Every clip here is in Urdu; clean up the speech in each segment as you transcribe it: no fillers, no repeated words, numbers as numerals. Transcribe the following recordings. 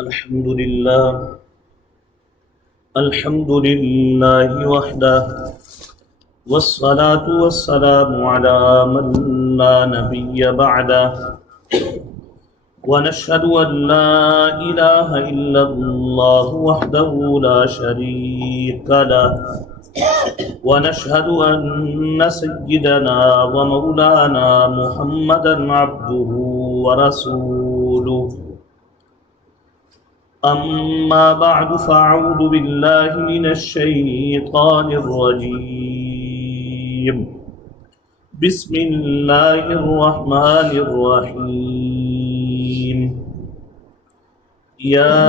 الحمد لله وحده والصلاة والسلام على من لا نبي بعده ونشهد أن لا إله إلا الله وحده لا شريك له ونشهد أن سيدنا ومولانا محمدا عبده ورسوله أما بعد فأعوذ بالله من الشيطان الرجيم بسم الله الرحمن الرحيم يا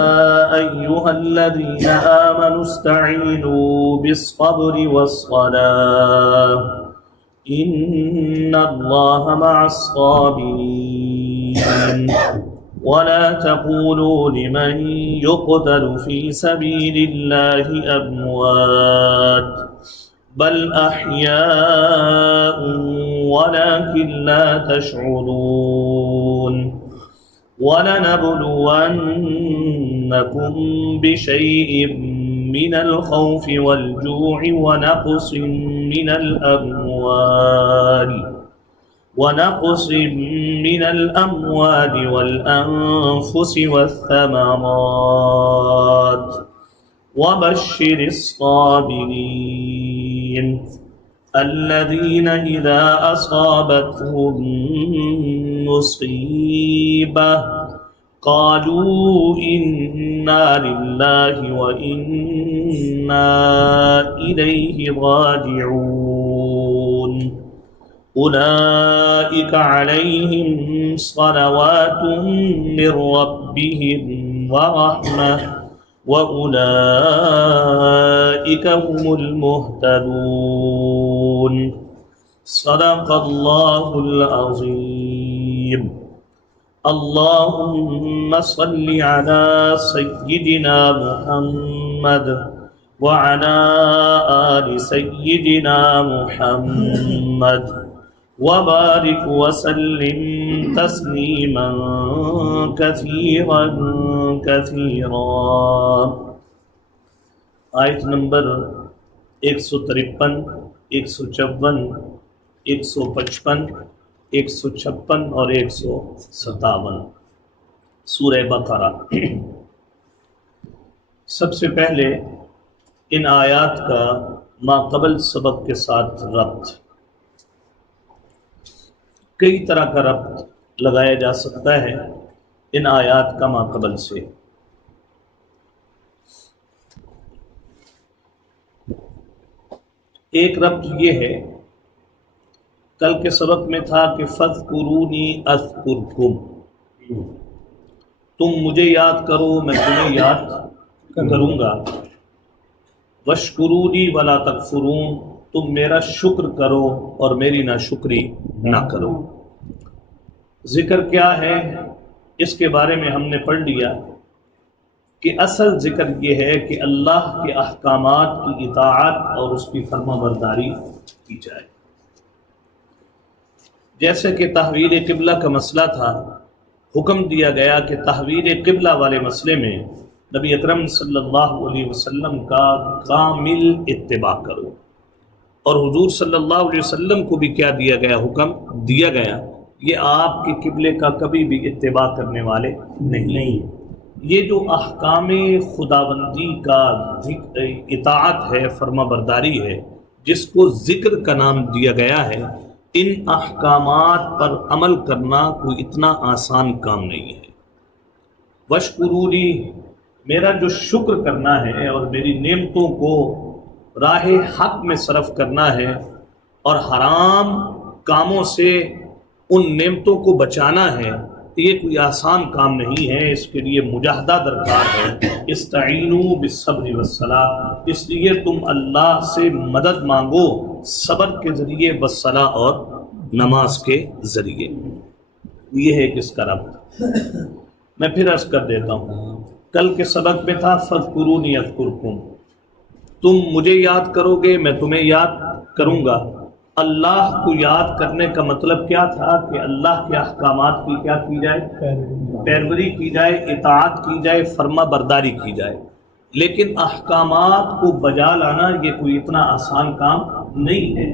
أيها الذين آمنوا استعينوا بالصبر والصلاة إن الله مع الصابرين ولا تقولوا لمن يقتل في سبيل الله أموات بل أحياء ولكن لا تشعرون ولنبلونكم بشيء من الخوف والجوع ونقص من الأموال والأنفس والثمرات وبشر الصابرين الذين إذا أصابتهم مصيبة قالوا إنا لله وإنا إليه راجعون أولئك عليهم صلوات من ربهم ورحمة وأولئك هم المهتدون صدق الله العظيم اللهم صل على سيدنا محمد وعلى آل سيدنا محمد وبارك وسلم تسليما كثيرا آیت نمبر 153 154 155 156 اور 157 سورہ بقرہ۔ سب سے پہلے ان آیات کا ماقبل سبق کے ساتھ ربط، کئی طرح کا ربط لگایا جا سکتا ہے ان آیات کا ماقبل سے۔ ایک ربط یہ ہے، کل کے سبق میں تھا کہ فَاذْكُرُونِي أَذْكُرْكُمْ، تم مجھے یاد کرو میں تمہیں یاد کروں گا۔ وَاشْكُرُونِي وَلَا تَكْفُرُونَ، تم میرا شکر کرو اور میری ناشکری نہ کرو۔ ذکر کیا ہے اس کے بارے میں ہم نے پڑھ لیا کہ اصل ذکر یہ ہے کہ اللہ کے احکامات کی اطاعت اور اس کی فرما برداری کی جائے۔ جیسے کہ تحویل قبلہ کا مسئلہ تھا، حکم دیا گیا کہ تحویل قبلہ والے مسئلے میں نبی اکرم صلی اللہ علیہ وسلم کا کامل اتباع کرو، اور حضور صلی اللہ علیہ وسلم کو بھی کیا دیا گیا، حکم دیا گیا یہ آپ کے قبلے کا کبھی بھی اتباع کرنے والے نہیں۔ یہ جو احکام خداوندی کا اطاعت ہے، فرما برداری ہے، جس کو ذکر کا نام دیا گیا ہے، ان احکامات پر عمل کرنا کوئی اتنا آسان کام نہیں ہے۔ وَاشْكُرُونِي، میرا جو شکر کرنا ہے اور میری نعمتوں کو راہ حق میں صرف کرنا ہے اور حرام کاموں سے ان نعمتوں کو بچانا ہے، یہ کوئی آسان کام نہیں ہے، اس کے لیے مجاہدہ درکار ہے۔ استعینوا بالصبر والصلاۃ، اس لیے تم اللہ سے مدد مانگو صبر کے ذریعے، والصلاۃ اور نماز کے ذریعے۔ یہ ہے کس کا ربط۔ میں پھر عرض کر دیتا ہوں، کل کے سبق میں تھا فَاذْكُرُونِي أَذْكُرْكُمْ، تم مجھے یاد کرو گے میں تمہیں یاد کروں گا۔ اللہ کو یاد کرنے کا مطلب کیا تھا کہ اللہ کے احکامات کی کیا کی جائے؟ پیروی کی جائے، اطاعت کی جائے، فرما برداری کی جائے۔ لیکن احکامات کو بجا لانا یہ کوئی اتنا آسان کام نہیں ہے،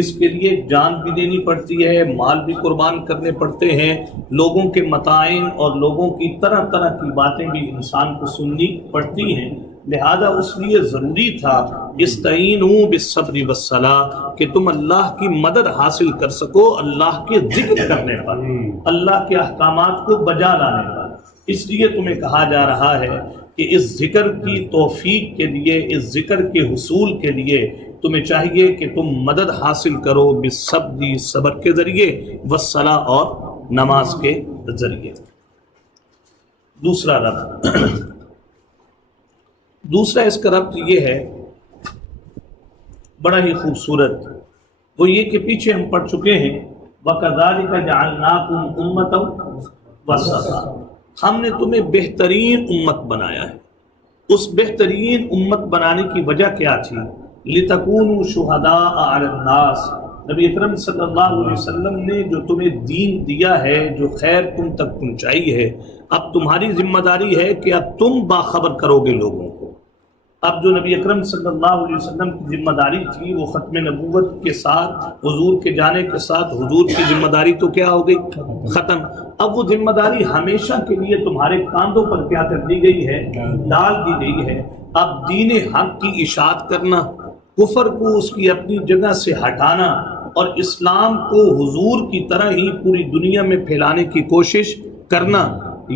اس کے لیے جان بھی دینی پڑتی ہے، مال بھی قربان کرنے پڑتے ہیں، لوگوں کے مطائن اور لوگوں کی طرح طرح کی باتیں بھی انسان کو سننی پڑتی ہیں۔ لہذا اس لیے ضروری تھا استعینوا بالصبر والصلاۃ کہ تم اللہ کی مدد حاصل کر سکو اللہ کے ذکر کرنے پر، اللہ کے احکامات کو بجا لانے پر۔ اس لیے تمہیں کہا جا رہا ہے کہ اس ذکر کی توفیق کے لیے، اس ذکر کے حصول کے لیے تمہیں چاہیے کہ تم مدد حاصل کرو بالصبر، صبر کے ذریعے، والصلاۃ اور نماز کے ذریعے۔ دوسرا اس کا ربط یہ ہے بڑا ہی خوبصورت، وہ یہ کہ پیچھے ہم پڑھ چکے ہیں وَكَذَلِكَ جَعَلْنَاكُمْ أُمَّةً وَسَطًا، ہم نے تمہیں بہترین امت بنایا ہے۔ اس بہترین امت بنانے کی وجہ کیا تھی؟ لِتَكُونُوا شُهَدَاءَ عَلَى النَّاسِ، نبی اکرم صلی اللہ علیہ وسلم نے جو تمہیں دین دیا ہے، جو خیر تم تک پہنچائی ہے، اب تمہاری ذمہ داری ہے کہ اب تم باخبر کرو گے لوگوں کو۔ اب جو نبی اکرم صلی اللہ علیہ وسلم کی ذمہ داری تھی وہ ختم نبوت کے ساتھ، حضور کے جانے کے ساتھ حضور کی ذمہ داری تو کیا ہو گئی؟ ختم۔ اب وہ ذمہ داری ہمیشہ کے لیے تمہارے کاندھوں پر کیا کر دی گئی ہے؟ ڈال دی گئی ہے۔ اب دین حق کی اشاعت کرنا، کفر کو اس کی اپنی جگہ سے ہٹانا اور اسلام کو حضور کی طرح ہی پوری دنیا میں پھیلانے کی کوشش کرنا،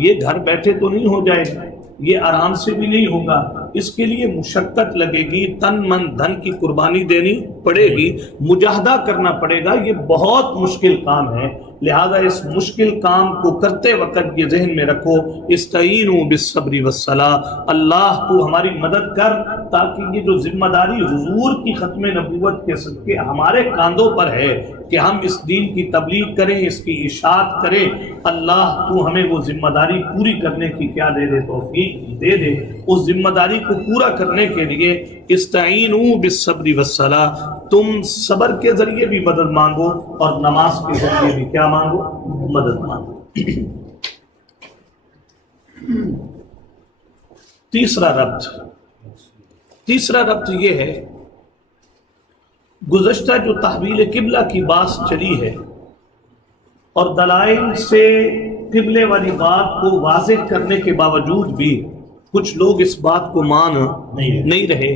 یہ گھر بیٹھے تو نہیں ہو جائے گا، یہ آرام سے بھی نہیں ہوگا، اس کے لیے مشقت لگے گی، تن من دھن کی قربانی دینی پڑے گی، مجاہدہ کرنا پڑے گا، یہ بہت مشکل کام ہے۔ لہذا اس مشکل کام کو کرتے وقت یہ ذہن میں رکھو استعینوا بالصبر والصلاۃ، اللہ تو ہماری مدد کر تاکہ یہ جو ذمہ داری حضور کی ختم نبوت کے صدقے ہمارے کاندھوں پر ہے کہ ہم اس دین کی تبلیغ کریں، اس کی اشاعت کریں، اللہ تو ہمیں وہ ذمہ داری پوری کرنے کی کیا دے دے؟ توفیق دے دے۔ اس ذمہ داری کو پورا کرنے کے لیے استعینوا بالصبر والصلاۃ، تم صبر کے ذریعے بھی مدد مانگو اور نماز کے ذریعے بھی کیا مانگو؟ مدد مانگو۔ تیسرا ربط یہ ہے، گزشتہ جو تحویل قبلہ کی بات چلی ہے اور دلائل سے قبلے والی بات کو واضح کرنے کے باوجود بھی کچھ لوگ اس بات کو مان نہیں رہے،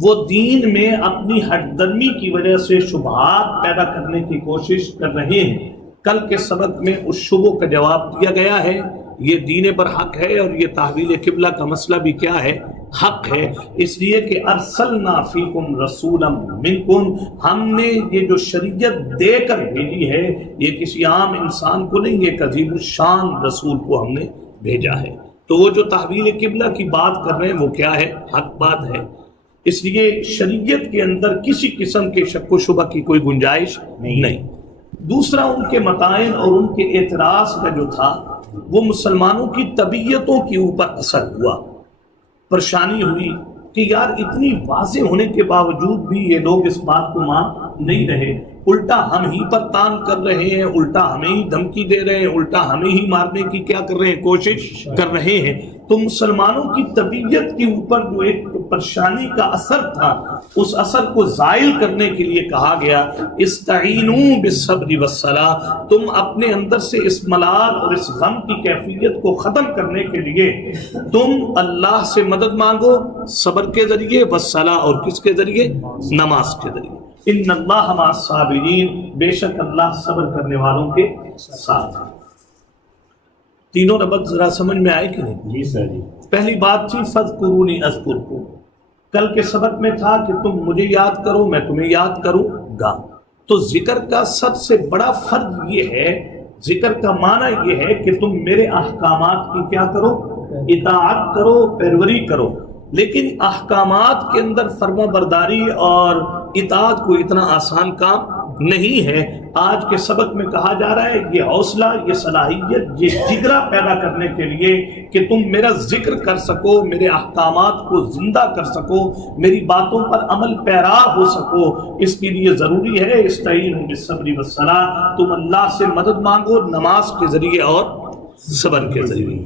وہ دین میں اپنی ہٹ درمی کی وجہ سے شبہات پیدا کرنے کی کوشش کر رہے ہیں۔ کل کے سبق میں اس شبہ کا جواب دیا گیا ہے، یہ دین پر حق ہے اور یہ تحویل قبلہ کا مسئلہ بھی کیا ہے؟ حق ہے، اس لیے کہ ارسلنا فیکم رسولا منکم، ہم نے یہ جو شریعت دے کر بھیجی ہے یہ کسی عام انسان کو نہیں، یہ عظیم الشان رسول کو ہم نے بھیجا ہے۔ تو وہ جو تحویل قبلہ کی بات کر رہے ہیں وہ کیا ہے؟ حق بات ہے۔ اس لیے شریعت کے اندر کسی قسم کے شک و شبہ کی کوئی گنجائش نہیں۔ دوسرا ان کے متائن اور ان کے اعتراض کا جو تھا وہ مسلمانوں کی طبیعتوں کے اوپر اثر ہوا، پریشانی ہوئی کہ یار اتنی واضح ہونے کے باوجود بھی یہ لوگ اس بات کو مان نہیں رہے، الٹا ہم ہی پر تان کر رہے ہیں، الٹا ہمیں ہی دھمکی دے رہے ہیں، الٹا ہمیں ہی مارنے کی کیا کر رہے ہیں؟ کوشش کر رہے ہیں۔ تو مسلمانوں کی طبیعت کے اوپر جو ایک پریشانی کا اثر تھا اس اثر کو زائل کرنے کے لیے کہا گیا استعینوا بالصبر والصلاۃ، تم اپنے اندر سے اس ملال اور اس غم کی کیفیت کو ختم کرنے کے لیے تم اللہ سے مدد مانگو صبر کے ذریعے، والصلاۃ اور کس کے ذریعے؟ نماز کے ذریعے۔ ان اللہ مع الصابرین، بے شک اللہ صبر کرنے والوں کے ساتھ ہے۔ تینوں ربط ذرا سمجھ میں آئے کہ نہیں؟ جی سر جی۔ پہلی بات تھی فذکرونی اذکرکم، کل کے سبق میں تھا کہ تم مجھے یاد کرو میں تمہیں یاد کروں گا۔ تو ذکر کا سب سے بڑا فرض یہ ہے، ذکر کا معنی یہ ہے کہ تم میرے احکامات کی کیا کرو؟ اطاعت کرو، پیروی کرو۔ لیکن احکامات کے اندر فرما برداری اور اطاعت کو اتنا آسان کام نہیں ہے۔ آج کے سبق میں کہا جا رہا ہے یہ حوصلہ، یہ صلاحیت، یہ جگرا پیدا کرنے کے لیے کہ تم میرا ذکر کر سکو، میرے احکامات کو زندہ کر سکو، میری باتوں پر عمل پیرا ہو سکو، اس کے لیے ضروری ہے استعینوا بالصبر والصلاۃ، تم اللہ سے مدد مانگو نماز کے ذریعے اور صبر کے ذریعے۔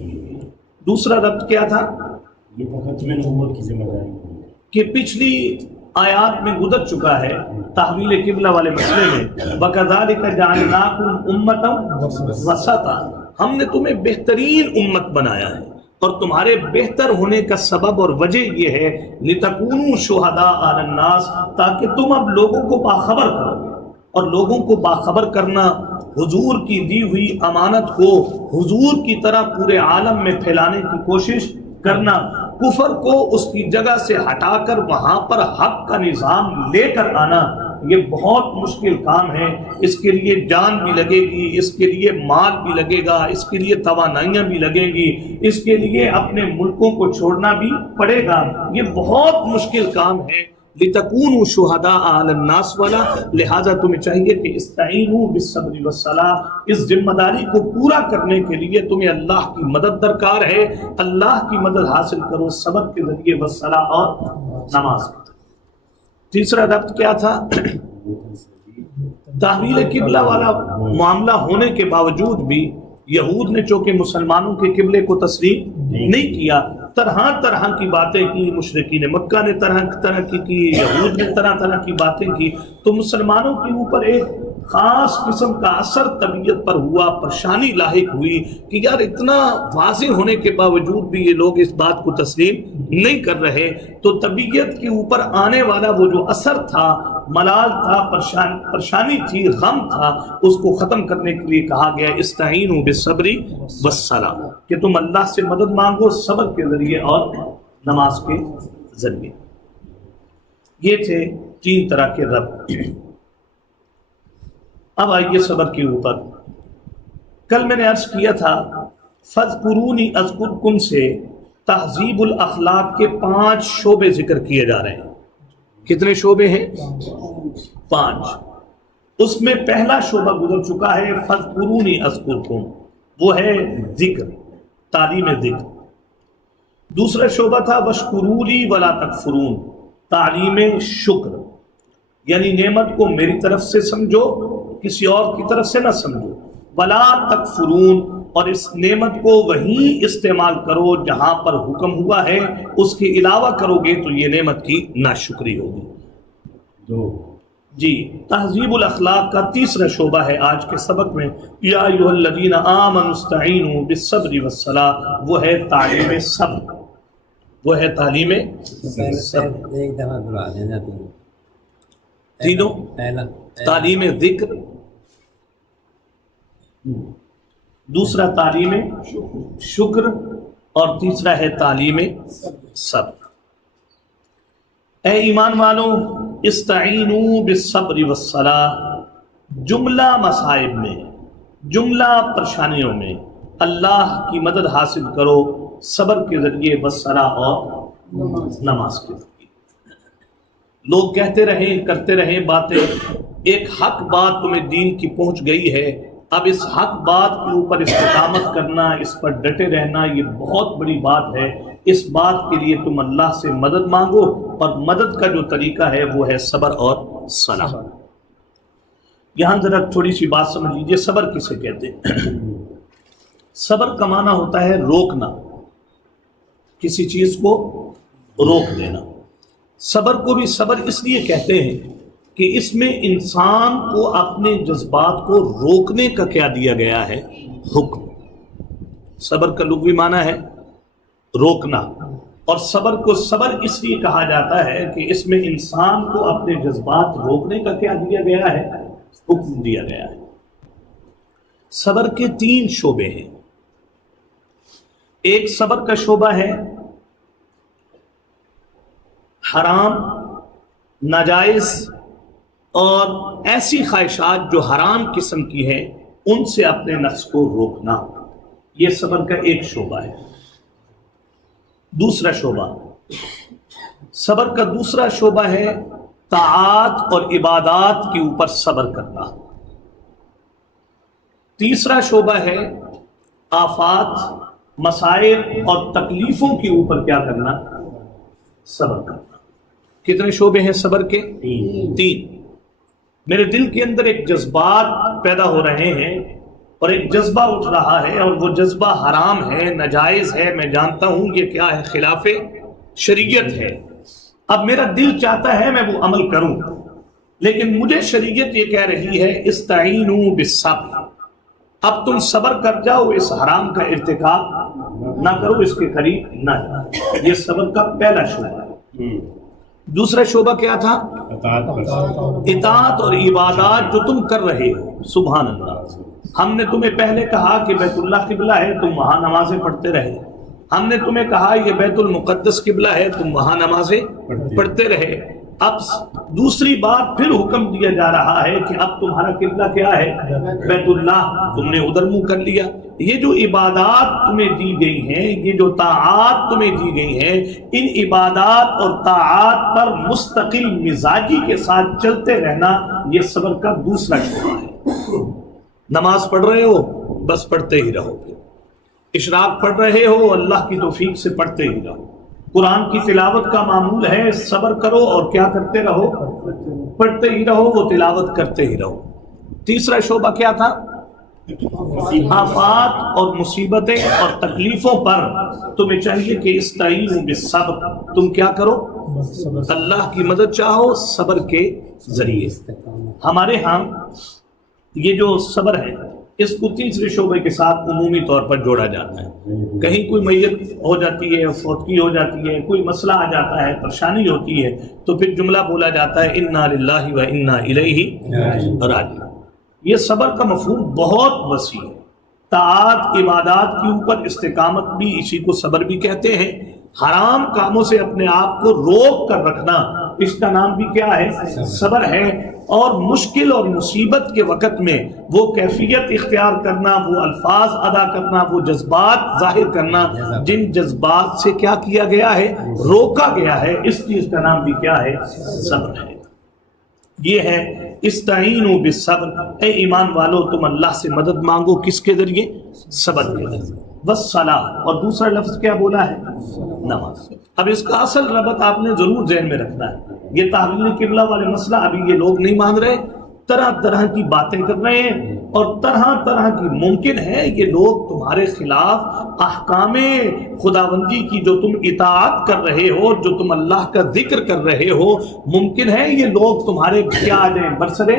دوسرا ربط کیا تھا؟ یہ فقط میں امت کی ذمہ داری ہے کہ پچھلی آیات میں گزر چکا ہے تحویل قبلہ والے مسئلے میں، وَكَذَلِكَ جَعَلْنَاكُمْ أُمَّةً وَسَطًا، ہم نے تمہیں بہترین امت بنایا ہے، اور تمہارے بہتر ہونے کا سبب اور وجہ یہ ہے لِتَكُونُوا شُهَدَاءَ عَلَى النَّاسِ، تاکہ تم اب لوگوں کو باخبر کرو، اور لوگوں کو باخبر کرنا حضور کی دی ہوئی امانت کو حضور کی طرح پورے عالم میں پھیلانے کی کوشش کرنا، کفر کو اس کی جگہ سے ہٹا کر وہاں پر حق کا نظام لے کر آنا، یہ بہت مشکل کام ہے۔ اس کے لیے جان بھی لگے گی، اس کے لیے مال بھی لگے گا، اس کے لیے توانائیاں بھی لگیں گی، اس کے لیے اپنے ملکوں کو چھوڑنا بھی پڑے گا، یہ بہت مشکل کام ہے۔ لِتَكُونُوا شُهَدَاءَ عَلَى النَّاسِ والا، لہٰذا تمہیں چاہیے کہ استعینوا بالصبر والصلاۃ، اس ذمہ داری کو پورا کرنے کے لیے تمہیں اللہ کی مدد درکار ہے، اللہ کی مدد حاصل کرو صبر کے ذریعے، والصلاۃ اور نماز کے ذریعے۔ تیسرا ربط کیا تھا؟ تحویل قبلہ والا معاملہ ہونے کے باوجود بھی یہود نے چونکہ مسلمانوں کے قبلے کو تسلیم نہیں کیا، طرح طرح کی باتیں کی، مشرکین مکہ نے طرح طرح کی یہود نے طرح طرح کی باتیں کی، تو مسلمانوں کے اوپر ایک خاص قسم کا اثر طبیعت پر ہوا، پریشانی لاحق ہوئی کہ یار اتنا واضح ہونے کے باوجود بھی یہ لوگ اس بات کو تسلیم نہیں کر رہے، تو طبیعت کے اوپر آنے والا وہ جو اثر تھا، ملال تھا، پریشانی تھی، غم تھا، اس کو ختم کرنے کے لیے کہا گیا استعینوا بالصبر والصلاۃ، کہ تم اللہ سے مدد مانگو صبر کے ذریعے اور نماز کے ذریعے۔ یہ تھے تین طرح کے رب۔ اب آئیے صبر کے اوپر۔ کل میں نے عرض کیا تھا فَاذْكُرُونِي أَذْكُرْكُمْ سے تہذیب الاخلاق کے 5 شعبے ذکر کیے جا رہے ہیں۔ کتنے شعبے ہیں؟ 5۔ اس میں پہلا شعبہ گزر چکا ہے فَاذْكُرُونِي أَذْكُرْكُمْ، وہ ہے ذکر، تعلیم ذکر۔ دوسرا شعبہ تھا وَاشْكُرُوا لِي وَلَا تَكْفُرُونَ، تعلیم شکر، یعنی نعمت کو میری طرف سے سمجھو، کسی اور کی طرف سے نہ سمجھو، وَلَا تَكْفُرُونَ، اور اس نعمت کو وہیں استعمال کرو جہاں پر حکم ہوا ہے، اس کے علاوہ کرو گے تو یہ نعمت کی ناشکری ہوگی۔ جی، تہذیب الاخلاق کا تیسرا شعبہ ہے آج کے سبق میں، یا ایھا الذین آمنوا استعینوا بالصبر والصلاۃ، وہ ہے تعلیم صبر، وہ ہے تعلیم صبر۔ ایک دفعہ دہرا دینا تینوں، تعلیم ذکر، دوسرا تعلیم شکر، اور تیسرا ہے تعلیم صبر۔ اے ایمان والو، استعینوا بالصبر والصلاۃ، جملہ مصائب میں، جملہ پریشانیوں میں اللہ کی مدد حاصل کرو صبر کے ذریعے، والصلاۃ اور نماز کے ذریعے۔ لوگ کہتے رہیں، کرتے رہیں باتیں، ایک حق بات تمہیں دین کی پہنچ گئی ہے، اب اس حق بات کے اوپر استقامت کرنا، اس پر ڈٹے رہنا، یہ بہت بڑی بات ہے۔ اس بات کے لیے تم اللہ سے مدد مانگو، اور مدد کا جو طریقہ ہے وہ ہے صبر اور صلاح۔ یہاں ذرا تھوڑی سی بات سمجھ لیجیے، صبر کسے کہتے ہیں؟ صبر کا معنی ہوتا ہے روکنا، کسی چیز کو روک دینا۔ صبر کو بھی صبر اس لیے کہتے ہیں کہ اس میں انسان کو اپنے جذبات کو روکنے کا کیا دیا گیا ہے؟ حکم۔ صبر کا لغوی معنی ہے روکنا، اور صبر کو صبر اس لیے کہا جاتا ہے کہ اس میں انسان کو اپنے جذبات روکنے کا کیا دیا گیا ہے؟ حکم دیا گیا ہے۔ صبر کے 3 شعبے ہیں۔ ایک صبر کا شعبہ ہے حرام، ناجائز اور ایسی خواہشات جو حرام قسم کی ہیں، ان سے اپنے نفس کو روکنا، یہ صبر کا ایک شعبہ ہے۔ دوسرا شعبہ، صبر کا دوسرا شعبہ ہے طاعات اور عبادات کے اوپر صبر کرنا۔ تیسرا شعبہ ہے آفات، مسائل اور تکلیفوں کے اوپر کیا کرنا؟ صبر کرنا۔ کتنے شعبے ہیں صبر کے؟ تین۔ میرے دل کے اندر ایک جذبات پیدا ہو رہے ہیں اور ایک جذبہ اٹھ رہا ہے، اور وہ جذبہ حرام ہے، ناجائز ہے، میں جانتا ہوں یہ کیا ہے، خلاف شریعت ہے۔ اب میرا دل چاہتا ہے میں وہ عمل کروں، لیکن مجھے شریعت یہ کہہ رہی ہے استعینوا بالصبر، اب تم صبر کر جاؤ، اس حرام کا ارتکاب نہ کرو، اس کے قریب نہ جاؤ۔ یہ صبر کا پہلا شعبہ ہے۔ دوسرا شعبہ کیا تھا؟ اطاعت اور عبادات جو تم کر رہے ہو۔ سبحان اللہ، ہم نے تمہیں پہلے کہا کہ بیت اللہ قبلہ ہے، تم وہاں نمازیں پڑھتے رہے۔ ہم نے تمہیں کہا یہ بیت المقدس قبلہ ہے، تم وہاں نمازیں پڑھتے رہے۔ اب دوسری بار پھر حکم دیا جا رہا ہے کہ اب تمہارا قبلہ کیا ہے؟ بیت اللہ، تم نے ادھر منہ کر لیا۔ یہ جو عبادات تمہیں دی گئی ہیں، یہ جو طاعات تمہیں دی گئی ہیں، ان عبادات اور طاعات پر مستقل مزاجی کے ساتھ چلتے رہنا، یہ صبر کا دوسرا شعبہ ہے۔ نماز پڑھ رہے ہو، بس پڑھتے ہی رہو۔ اشراق پڑھ رہے ہو، اللہ کی توفیق سے پڑھتے ہی رہو۔ قرآن کی تلاوت کا معمول ہے صبر کرو اور کیا کرتے رہو؟ پڑھتے ہی رہو، وہ تلاوت کرتے ہی رہو۔ تیسرا شعبہ کیا تھا؟ آفات اور مصیبتیں اور تکلیفوں پر تمہیں چاہیے کہ استعینوا بالصبر، تم کیا کرو؟ اللہ کی مدد چاہو صبر کے ذریعے۔ ہمارے ہاں یہ جو صبر ہے اس کو تیسرے شعبے کے ساتھ عمومی طور پر جوڑا جاتا ہے۔ کہیں کوئی میت ہو جاتی ہے، فوتگی ہو جاتی ہے، کوئی مسئلہ آ جاتا ہے، پریشانی ہوتی ہے، تو پھر جملہ بولا جاتا ہے انا للہ و انا الیہ راجعون۔ یہ صبر کا مفہوم بہت وسیع ہے۔ طاعات عبادات کے اوپر استقامت بھی اسی کو صبر بھی کہتے ہیں۔ حرام کاموں سے اپنے آپ کو روک کر رکھنا، اس کا نام بھی کیا ہے؟ صبر ہے۔ اور مشکل اور مصیبت کے وقت میں وہ کیفیت اختیار کرنا، وہ الفاظ ادا کرنا، وہ جذبات ظاہر کرنا جن جذبات سے کیا کیا گیا ہے؟ روکا گیا ہے، اس چیز کا نام بھی کیا ہے؟ صبر ہے۔ یہ ہے استعینوا بالصبر، اے ایمان والو تم اللہ سے مدد مانگو، کس کے ذریعے؟ صبر کے ذریعے۔ والصلاۃ، اور دوسرا لفظ کیا بولا ہے؟ نماز۔ اب اس کا اصل ربط آپ نے ضرور ذہن میں رکھنا ہے۔ یہ تحویل قبلہ والے مسئلہ ابھی یہ لوگ نہیں مان رہے، طرح طرح کی باتیں کر رہے ہیں، اور طرح طرح کی ممکن ہے یہ لوگ تمہارے خلاف احکام خداوندی کی جو تم اطاعت کر رہے ہو، جو تم اللہ کا ذکر کر رہے ہو، ممکن ہے یہ لوگ تمہارے کیا آ جائیں؟ برسرے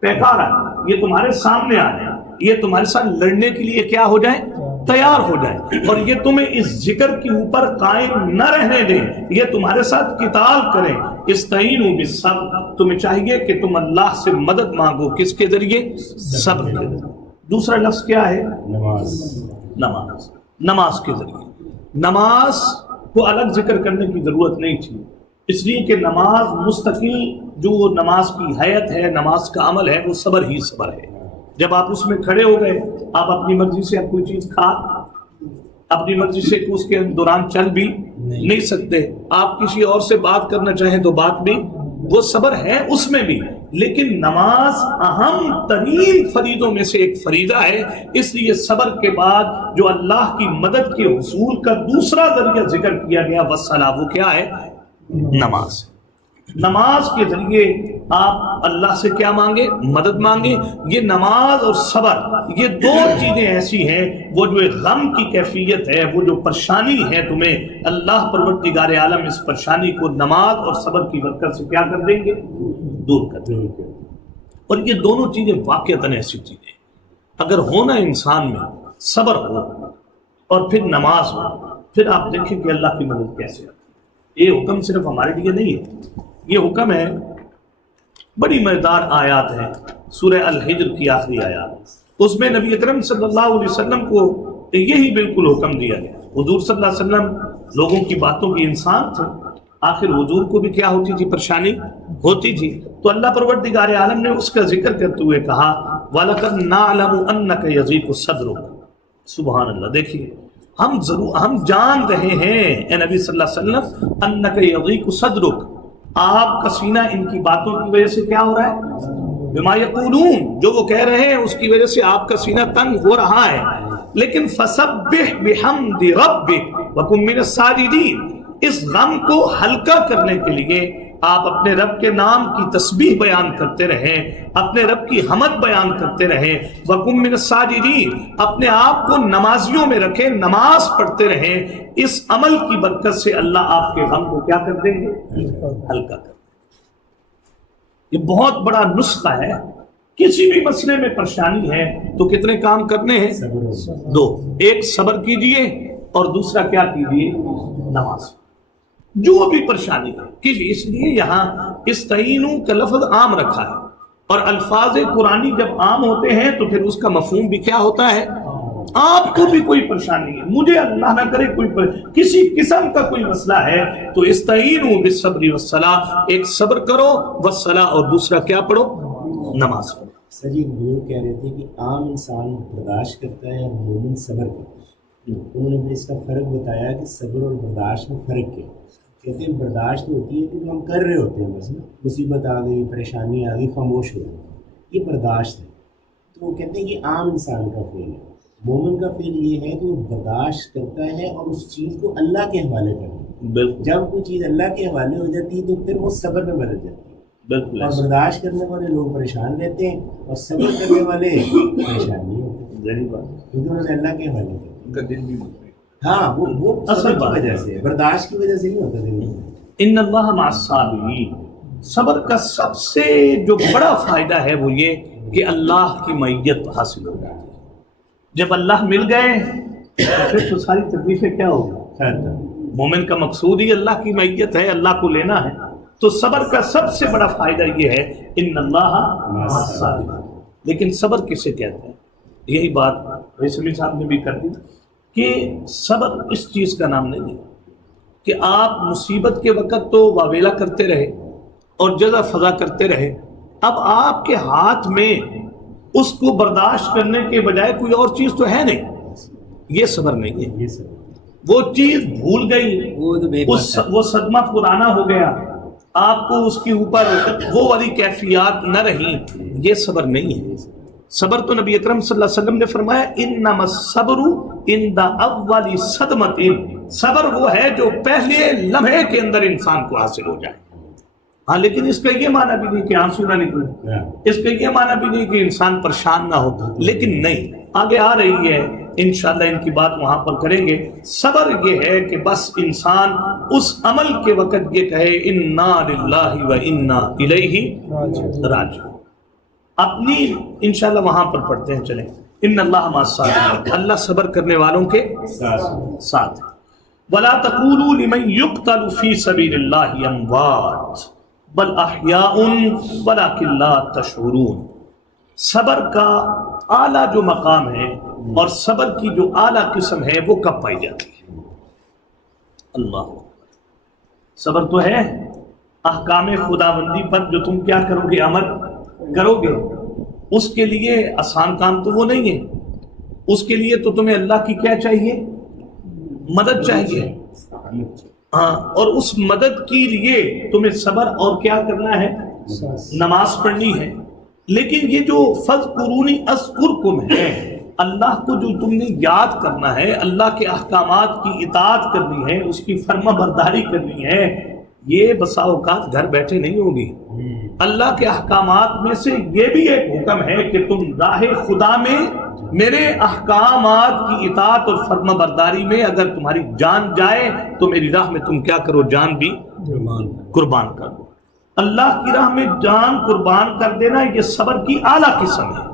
پیکار آ جائیں، یہ تمہارے سامنے آ جائیں، یہ تمہارے ساتھ لڑنے کے لیے کیا ہو جائیں؟ تیار ہو جائیں، اور یہ تمہیں اس ذکر کے اوپر قائم نہ رہنے دیں، یہ تمہارے ساتھ قتال کریں۔ استعینوا بالصبر، تمہیں چاہیے کہ تم اللہ سے مدد مانگو، کس کے ذریعے؟ صبر کے ذریعے۔ دوسرا لفظ کیا ہے؟ نماز۔ نماز کے ذریعے۔ نماز کو الگ ذکر کرنے کی ضرورت نہیں تھی، اس لیے کہ نماز مستقل جو نماز کی حیت ہے، نماز کا عمل ہے، وہ صبر ہی صبر ہے۔ جب آپ اس میں کھڑے ہو گئے، آپ اپنی مرضی سے کوئی چیز کھا، اپنی مرضی سے اس کے دوران چل بھی نہیں سکتے، آپ کسی اور سے بات کرنا چاہیں تو بات بھی، وہ صبر ہے اس میں بھی۔ لیکن نماز اہم ترین فریضوں میں سے ایک فریضہ ہے، اس لیے صبر کے بعد جو اللہ کی مدد کے حصول کا دوسرا ذریعہ ذکر کیا گیا والصلاۃ، وہ کیا ہے؟ نماز۔ نماز کے ذریعے آپ اللہ سے کیا مانگے؟ مدد مانگے۔ یہ نماز اور صبر، یہ دو چیزیں ایسی ہیں، وہ جو ایک غم کی کیفیت ہے، وہ جو پریشانی ہے تمہیں، اللہ پروردگار عالم اس پریشانی کو نماز اور صبر کی برکت سے کیا کر دیں گے؟ دور کر دیں گے۔ اور یہ دونوں چیزیں واقعتاً ایسی چیزیں اگر ہونا انسان میں، صبر ہو اور پھر نماز ہو، پھر آپ دیکھیں کہ اللہ کی مدد کیسے آتی ہے۔ یہ حکم صرف ہمارے لیے نہیں ہے، یہ حکم ہے، بڑی مزیدار آیات ہیں، سورہ الحجر کی آخری آیات، اس میں نبی اکرم صلی اللہ علیہ وسلم کو یہی بالکل حکم دیا گیا۔ حضور صلی اللہ علیہ وسلم لوگوں کی باتوں کی انسان تھے، آخر حضور کو بھی کیا ہوتی تھی؟ پریشانی ہوتی تھی، تو اللہ پروردگار عالم نے اس کا ذکر کرتے ہوئے کہا وَلَقَدْ نَعْلَمُ أَنَّكَ يَضِيقُ صَدْرُكَ۔ سبحان اللہ، دیکھیے ہم جان رہے ہیں اے نبی صلی اللہ علیہ وسلم، أَنَّكَ يَضِيقُ صَدْرُكَ، آپ کا سینہ ان کی باتوں کی وجہ سے کیا ہو رہا ہے؟ بما یقولون، جو وہ کہہ رہے ہیں اس کی وجہ سے آپ کا سینہ تنگ ہو رہا ہے. لیکن فسبح بحمد ربک وکن من الساجدین، اس غم کو ہلکا کرنے کے لیے آپ اپنے رب کے نام کی تسبیح بیان کرتے رہیں، اپنے رب کی حمد بیان کرتے رہیں. وَقُم مِّنَ السَّاجِدِينَ، اپنے آپ کو نمازیوں میں رکھیں، نماز پڑھتے رہیں. اس عمل کی برکت سے اللہ آپ کے غم کو کیا کر دیں گے؟ ہلکا کر دیں. یہ بہت بڑا نسخہ ہے. کسی بھی مسئلے میں پریشانی ہے تو کتنے کام کرنے ہیں؟ دو. ایک صبر کیجئے اور دوسرا کیا کیجئے؟ نماز. جو بھی پریشانی ہے کہ اس لیے یہاں استعینوا کا لفظ عام رکھا ہے، اور الفاظ قرآنی جب عام ہوتے ہیں تو پھر اس کا مفہوم بھی کیا ہوتا ہے؟ آپ کو بھی کوئی پریشانی ہے، مجھے اللہ نہ کرے کسی قسم کا کوئی مسئلہ ہے تو استعینوا بالصبر والصلاۃ، ایک صبر کرو والصلاۃ، اور دوسرا کیا پڑھو؟ نماز پڑھو. سر جی بزرگ کہہ رہے تھے کہ عام انسان برداشت کرتا ہے اور مومن صبر کرتا ہے. انہوں نے اس کا فرق بتایا کہ صبر اور برداشت میں فرق کیا. کہتے ہیں برداشت ہوتی ہے کہ جو ہم کر رہے ہوتے ہیں، بس مصیبت آ گئی، پریشانی آ گئی، خاموش ہو گئی، یہ برداشت ہے. تو وہ کہتے ہیں یہ عام انسان کا فعل ہے. مومن کا فعل یہ ہے کہ وہ برداشت کرتا ہے اور اس چیز کو اللہ کے حوالے کرتا ہے. بالکل. جب کوئی چیز اللہ کے حوالے ہو جاتی ہے تو پھر وہ صبر میں بدل جاتی ہے. بالکل. اور برداشت کرنے والے لوگ پریشان رہتے ہیں اور صبر کرنے والے پریشان نہیں ہوتے، کیونکہ انہوں نے اللہ کے حوالے کیا. ہاں وہ اصل کی وجہ سے، برداشت کی وجہ سے نہیں ہوتا دل میں. ان اللہ مع الصابرین، صبر کا سب سے جو بڑا فائدہ ہے وہ یہ کہ اللہ کی معیت حاصل ہو جاتی ہے. جب اللہ مل گئے تو پھر تو ساری تکلیفیں کیا ہوگی؟ مومن کا مقصود ہی اللہ کی معیت ہے، اللہ کو لینا ہے. تو صبر کا سب سے بڑا فائدہ یہ ہے ان اللہ مع الصابرین. لیکن صبر کسے کہتے ہیں؟ یہی بات ریسمی صاحب نے بھی کر دی کہ صبر اس چیز کا نام نہیں ہے کہ آپ مصیبت کے وقت تو واویلا کرتے رہے اور جزا فضا کرتے رہے، اب آپ کے ہاتھ میں اس کو برداشت کرنے کے بجائے کوئی اور چیز تو ہے نہیں. یہ صبر نہیں ہے. وہ چیز بھول گئی، وہ صدمہ پرانا ہو گیا، آپ کو اس کے اوپر وہ والی کیفیات نہ رہی، یہ صبر نہیں ہے. صبر تو نبی اکرم صلی اللہ علیہ وسلم نے فرمایا انما الصبر عند اول صدمۃ، صبر وہ ہے جو پہلے لمحے کے اندر انسان کو حاصل ہو جائے. ہاں لیکن اس کا یہ معنی بھی نہیں کہ آنسو نہ نکلے، اس کا یہ معنی بھی نہیں کہ انسان پریشان نہ ہو. لیکن نہیں، آگے آ رہی ہے انشاءاللہ ان کی بات وہاں پر کریں گے. صبر یہ ہے کہ بس انسان اس عمل کے وقت یہ کہے انا للہ و انا الیہ راجعون. اپنی انشاءاللہ وہاں پر پڑھتے ہیں. چلیں. ان اللہ مع الصابرین، اللہ صبر کرنے والوں کے ساتھ. ولا تقولوا لمن يقتل في سبيل الله اموات بل احیاء ولکن لا تشعرون. صبر کا اعلیٰ جو مقام ہے اور صبر کی جو اعلیٰ قسم ہے وہ کب پائی جاتی ہے؟ اللہ صبر تو ہے احکام خداوندی پر جو تم کیا کرو گے؟ عمل کرو گے. اس کے لیے آسان کام تو وہ نہیں ہے. اس کے لیے تو تمہیں اللہ کی کیا چاہیے؟ مدد چاہیے. ہاں، اور اس مدد کے لیے تمہیں صبر اور کیا کرنا ہے؟ نماز پڑھنی ہے. لیکن یہ جو فَاذْكُرُونِی أَذْكُرْكُمْ ہے، اللہ کو جو تم نے یاد کرنا ہے، اللہ کے احکامات کی اطاعت کرنی ہے، اس کی فرما برداری کرنی ہے، یہ بسا اوقات گھر بیٹھے نہیں ہوگی. اللہ کے احکامات میں سے یہ بھی ایک حکم ہے کہ تم راہ خدا میں میرے احکامات کی اطاعت اور فرما برداری میں اگر تمہاری جان جائے تو میری راہ میں تم کیا کرو؟ جان بھی قربان کر دو. اللہ کی راہ میں جان قربان کر دینا یہ صبر کی اعلیٰ قسم ہے.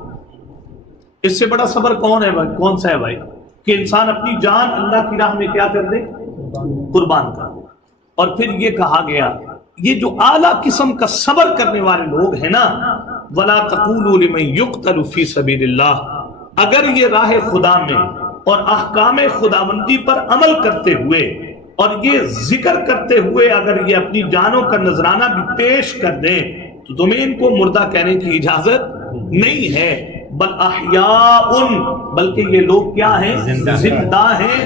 اس سے بڑا صبر کون ہے بھائی؟ کون سا ہے بھائی؟ کہ انسان اپنی جان اللہ کی راہ میں کیا کر دے؟ قربان کر دے. اور پھر یہ کہا گیا یہ جو اعلیٰ قسم کا صبر کرنے والے لوگ ہیں نا، وَلَا تَقُولُوا لِمَن يُقْتَلُ فِي سَبِيلِ اللَّهِ، اگر یہ راہ خدا میں اور احکام خداوندی پر عمل کرتے ہوئے اور یہ ذکر کرتے ہوئے اگر یہ اپنی جانوں کا نذرانہ بھی پیش کر دیں تو تمہیں ان کو مردہ کہنے کی اجازت نہیں ہے. بل احیاء، بلکہ یہ لوگ کیا ہیں؟ زندہ ہیں.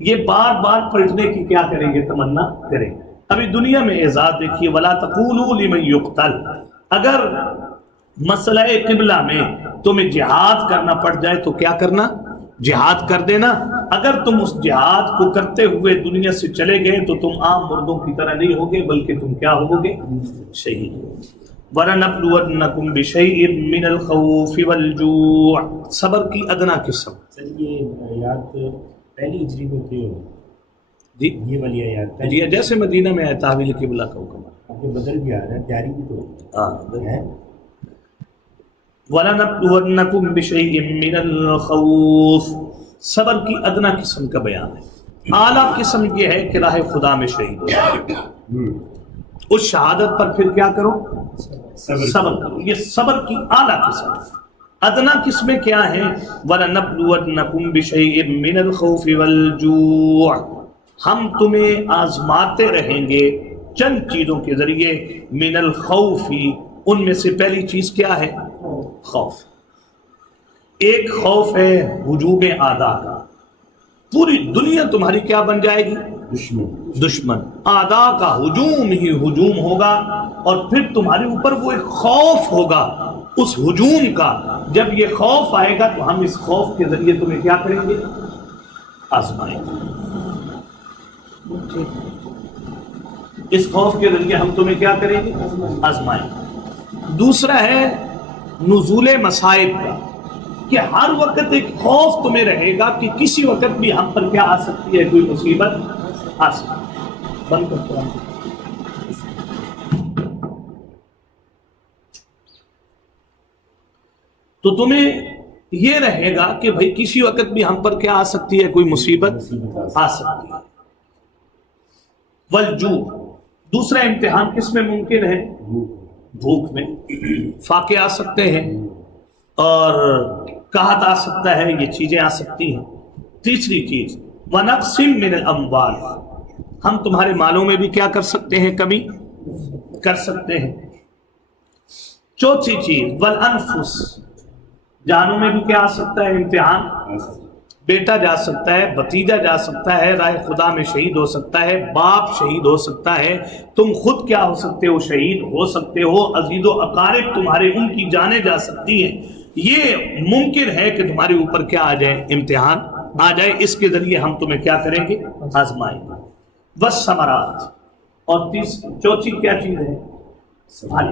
یہ بار بار پلٹنے کی کیا کریں گے؟ تمنا کریں گے۔ ابھی دنیا میں اعزاز دیکھیے، وَلَا تَقُولُوا لِمَن يُقْتَلْ، اگر مسئلہ قبلہ میں تمہیں جہاد کرنا پڑ جائے تو کیا کرنا؟ جہاد کر دینا۔ اگر تم اس جہاد کو کرتے ہوئے دنیا سے چلے گئے تو تم عام مردوں کی طرح نہیں ہوگے، بلکہ تم کیا ہوگے؟ شہید۔ وَلَنَبْلُوَنَّكُمْ بِشَيْءٍ مِّنَ الْخَوْفِ وَالْجُوعِ، صبر کی ادنا قسم۔ سر یہ آیات پہلی ہجری میں کیوں ہوئی؟ جی یہ والی آیات جی، جیسے مدینہ میں تحویل قبلہ کا حکم ہے، آپ کے بدل بھی آ رہا ہے، تیاری بھی تو ہے۔ وَلَنَبْلُوَنَّكُمْ بِشَيْءٍ مِّنَ الْخَوْفِ، صبر کی ادنا قسم کا بیان ہے۔ اعلیٰ قسم یہ ہے کہ راہ خدا میں شہید ہو، اس شہادت پر پھر کیا کرو؟ صبر کرو۔ یہ صبر کی اعلیٰ قسم ہے۔ ادنا قسمیں کیا ہیں؟ وَلَنَبْلُوَنَّكُمْ بِشَيْءٍ مِّنَ الْخَوْفِ وَالْجُوعِ، ہم تمہیں آزماتے رہیں گے چند چیزوں کے ذریعے۔ من الخوف، ان میں سے پہلی چیز کیا ہے؟ خوف۔ ایک خوف ہے ہجوم اعداء کا، پوری دنیا تمہاری کیا بن جائے گی؟ دشمن۔ اعداء کا ہجوم ہی ہجوم ہوگا، اور پھر تمہارے اوپر وہ ایک خوف ہوگا اس ہجوم کا۔ جب یہ خوف آئے گا تو ہم اس خوف کے ذریعے تمہیں کیا کریں گے؟ آزمائیں گے۔ اس خوف کے ذریعے ہم تمہیں کیا کریں گے؟ آزمائیں گے۔ دوسرا ہے نزول مصائب کا، کہ ہر وقت ایک خوف تمہیں رہے گا کہ کسی وقت بھی ہم پر کیا آ سکتی ہے؟ کوئی مصیبت آ سکتی ہے۔ بند کرتے ہیں۔ تو تمہیں یہ رہے گا کہ بھئی کسی وقت بھی ہم پر کیا آ سکتی ہے؟ کوئی مصیبت آ سکتی ہے۔ والجوع، دوسرا امتحان کس میں ممکن ہے؟ بھوک میں۔ فاقے آ سکتے ہیں اور قحط آ سکتا ہے، یہ چیزیں آ سکتی ہیں۔ تیسری چیز وَنَقْصٍ مِّنَ الْأَمْوَالِ، ہم تمہارے مالوں میں بھی کیا کر سکتے ہیں؟ کمی کر سکتے ہیں۔ چوتھی چیز وَالْأَنفُسِ، جانوں میں بھی کیا آ سکتا ہے؟ امتحان۔ بیٹا جا سکتا ہے، بھتیجا جا سکتا ہے، راہ خدا میں شہید ہو سکتا ہے، باپ شہید ہو سکتا ہے، تم خود کیا ہو سکتے ہو؟ شہید ہو سکتے ہو، عزیز و اقارب تمہارے ان کی جانیں جا سکتی ہیں۔ یہ ممکن ہے کہ تمہارے اوپر کیا آ جائے؟ امتحان آ جائے۔ اس کے ذریعے ہم تمہیں کیا کریں گے؟ آزمائیں گے۔ والثمرات، اور چوتھی کیا چیز ہے؟ پھل،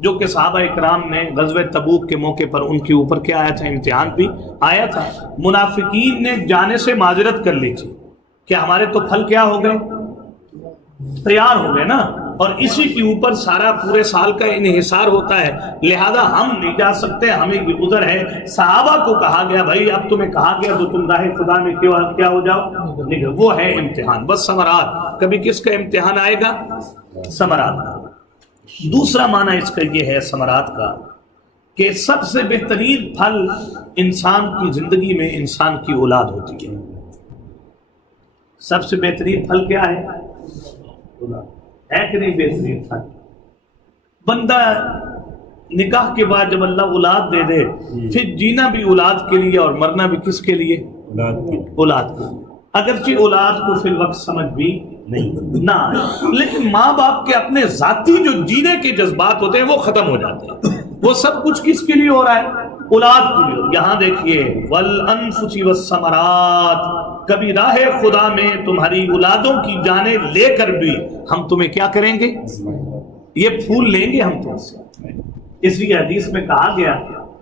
جو کہ صحابہ اکرام نے غزوہ تبوک کے موقع پر ان کے اوپر کیا آیا تھا؟ امتحان بھی آیا تھا۔ منافقین نے جانے سے معذرت کر لی تھی کہ ہمارے تو پھل کیا ہو گئے؟ تیار ہو گئے نا، اور اسی کے اوپر سارا پورے سال کا انحصار ہوتا ہے، لہذا ہم نہیں جا سکتے، ہمیں یہ عذر ہے۔ صحابہ کو کہا گیا بھائی اب تمہیں کہا گیا تو تم راہ خدا میں کیا ہو جاؤ؟ وہ ہے امتحان۔ بس ثمرات، کبھی کس کا امتحان آئے گا؟ ثمرات کا۔ دوسرا معنی اس کا یہ ہے ثمرات کا کہ سب سے بہترین پھل انسان کی زندگی میں انسان کی اولاد ہوتی ہے۔ سب سے بہترین پھل کیا ہے؟ ہے کہ نہیں بہترین پھل؟ بندہ نکاح کے بعد جب اللہ اولاد دے دے، پھر جینا بھی اولاد کے لیے اور مرنا بھی کس کے لیے؟ اولاد کے لیے۔ اگرچہ اولاد کو فی الوقت سمجھ بھی نہیں نہ آئے، لیکن ماں باپ کے اپنے ذاتی جو جینے کے جذبات ہوتے ہیں وہ ختم ہو جاتے ہیں۔ وہ سب کچھ کس کے لیے ہو رہا ہے؟ اولاد کے لیے۔ یہاں دیکھیے والانفس والثمرات، کبھی راہ خدا میں تمہاری اولادوں کی جانیں لے کر بھی ہم تمہیں کیا کریں گے؟ یہ پھول لیں گے ہم تم سے۔ اس لیے حدیث میں کہا گیا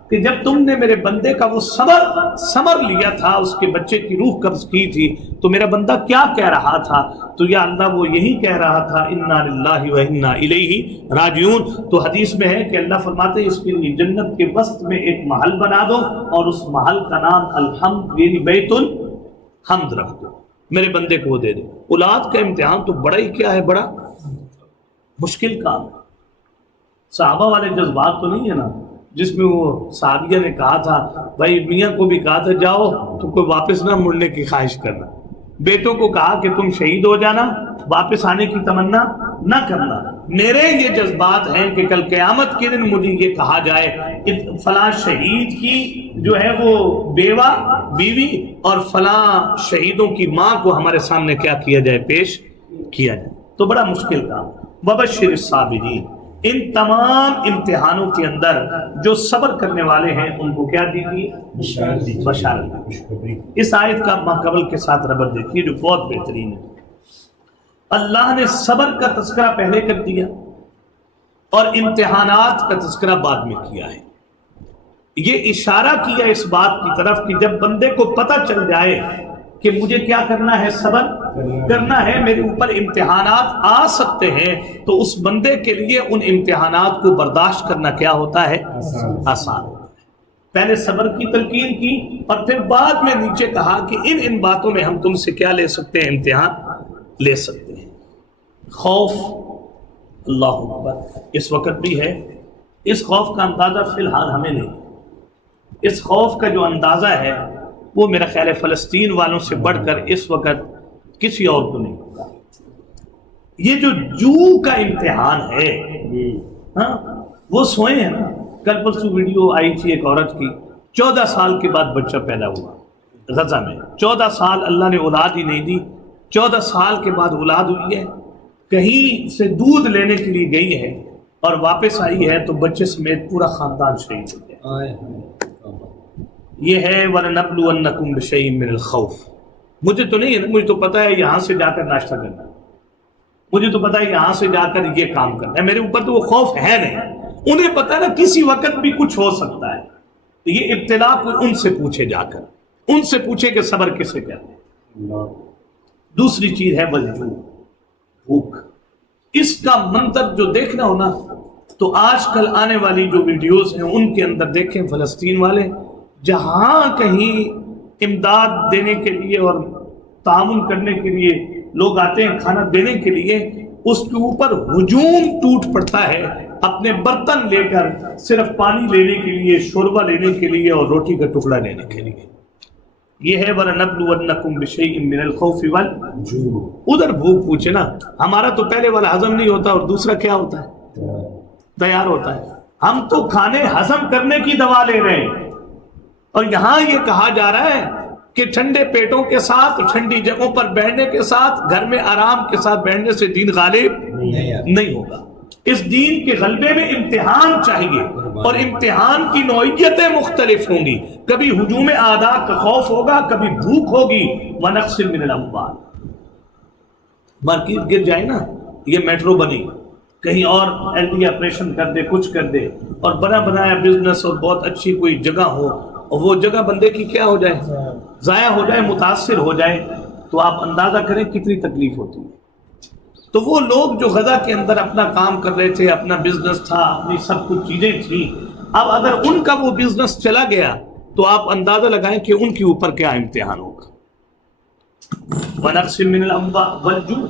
کہ جب تم نے میرے بندے کا وہ ثمر لیا تھا، اس کے بچے کی روح قبض کی تھی، تو میرا بندہ کیا کہہ رہا تھا؟ تو یا اللہ وہ یہی کہہ رہا تھا انا للہ و انا الیہ راجعون۔ تو حدیث میں ہے کہ اللہ فرماتے ہیں اس کے لیے جنت کے وسط میں ایک محل بنا دو اور اس محل کا نام الحمد یعنی بیت الحمد رکھ دو، میرے بندے کو وہ دے دو۔ اولاد کا امتحان تو بڑا ہی کیا ہے؟ بڑا مشکل کام ہے۔ صحابہ والے جذبات تو نہیں ہے نا، جس میں وہ صحابیہ نے کہا تھا، بھائی میاں کو بھی کہا تھا جاؤ تو کوئی واپس نہ مڑنے کی خواہش کرنا، بیٹوں کو کہا کہ تم شہید ہو جانا، واپس آنے کی تمنا نہ کرنا. میرے یہ جذبات ہیں کہ کل قیامت کے دن مجھے یہ کہا جائے کہ فلاں شہید کی جو ہے وہ بیوہ بیوی اور فلاں شہیدوں کی ماں کو ہمارے سامنے کیا کیا جائے، پیش کیا جائے، تو بڑا مشکل کام. وبشر الصابرین، ان تمام امتحانوں کے اندر جو صبر کرنے والے ہیں ان کو کیا دیجیے، بشارت. اس آیت کا ماقبل کے ساتھ ربط دیکھیے جو بہت بہترین ہے. اللہ نے صبر کا تذکرہ پہلے کر دیا اور امتحانات کا تذکرہ بعد میں کیا ہے. یہ اشارہ کیا اس بات کی طرف کہ جب بندے کو پتہ چل جائے کہ مجھے کیا کرنا ہے، صبر کرنا ہے، میرے اوپر امتحانات آ سکتے ہیں، تو اس بندے کے لیے ان امتحانات کو برداشت کرنا کیا ہوتا ہے، آسان. پہلے صبر کی تلقین کی اور پھر بعد میں نیچے کہا کہ ان باتوں میں ہم تم سے کیا لے سکتے ہیں، امتحان لے سکتے ہیں. خوف، اللہ اکبر، اس وقت بھی ہے. اس خوف کا اندازہ فی الحال ہمیں نہیں. اس خوف کا جو اندازہ ہے وہ میرا خیال ہے فلسطین والوں سے بڑھ کر اس وقت کسی اور کو نہیں ہوگا. یہ جو کا امتحان ہے، ہاں وہ سوئے ہیں نا. کل پرسوں ویڈیو آئی تھی ایک عورت کی، 14 سال کے بعد بچہ پیدا ہوا غزہ میں. 14 سال اللہ نے اولاد ہی نہیں دی، 14 سال کے بعد اولاد ہوئی ہے. کہیں سے دودھ لینے کے لیے گئی ہے اور واپس آئی ہے تو بچے سمیت پورا خاندان شہید ہو گیا. یہ ہے وَلَنَبْلُوَنَّكُمْ بِشَيْءٍ مِّنَ الْخَوْفِ. مجھے تو نہیں ہے نا، مجھے تو پتا ہے یہاں سے جا کر ناشتہ کرنا ہے، مجھے تو پتا ہے یہاں سے جا کر یہ کام کرنا ہے. میرے اوپر تو وہ خوف ہے نہیں. انہیں پتا ہے نا کسی وقت بھی کچھ ہو سکتا ہے. تو یہ ابتلا کوئی ان سے پوچھے، جا کر ان سے پوچھے کہ صبر کسے کہتے ہیں. دوسری چیز ہے والجوع، بھوک. اس کا منظر جو دیکھنا ہونا تو آج کل آنے والی جو ویڈیوز ہیں ان کے اندر دیکھیں، فلسطین والے جہاں کہیں امداد دینے کے لیے اور تعاون کرنے کے لیے لوگ آتے ہیں کھانا دینے کے لیے، اس کے اوپر ہجوم ٹوٹ پڑتا ہے اپنے برتن لے کر، صرف پانی لینے کے لیے، شوربہ لینے کے لیے اور روٹی کا ٹکڑا لینے کے لیے. یہ ہے وَلَنَبْلُوَنَّكُمْ بِشَيْءٍ مِّنَ الْخَوْفِ وَالْجُوعِ. ادھر بھوک پوچھے نا، ہمارا تو پہلے والا ہضم نہیں ہوتا اور دوسرا کیا ہوتا ہے، تیار ہوتا ہے. ہم تو کھانے ہضم کرنے کی دوا لے رہے ہیں اور یہاں یہ کہا جا رہا ہے کہ ٹھنڈے پیٹوں کے ساتھ، ٹھنڈی جگہوں پر بیٹھنے کے ساتھ، گھر میں آرام کے ساتھ بیٹھنے سے دین غالب نہیں ہوگا. اس دین کے غلبے میں امتحان چاہیے اور امتحان کی نوعیتیں مختلف ہوں گی. کبھی ہجوم اعداء کا خوف ہوگا، کبھی بھوک ہوگی. وَنَقْصٍ مِّنَ الْأَمْوَالِ، مارکیٹ گر جائے نا، یہ میٹرو بنی، کہیں اور ایل ڈی آپریشن کر دے، کچھ کر دے اور بنا بنایا بزنس اور بہت اچھی کوئی جگہ ہو اور وہ جگہ بندے کی کیا ہو جائے، ضائع ہو جائے، متاثر ہو جائے، تو آپ اندازہ کریں کتنی تکلیف ہوتی ہے. تو وہ لوگ جو غزہ کے اندر اپنا کام کر رہے تھے، اپنا بزنس تھا، اپنی سب کچھ چیزیں تھیں، اب اگر ان کا وہ بزنس چلا گیا تو آپ اندازہ لگائیں کہ ان کے اوپر کیا امتحان ہوگا. وَنَقْصٍ مِّنَ الْأَمْوَالِ وَالْجُوعِ،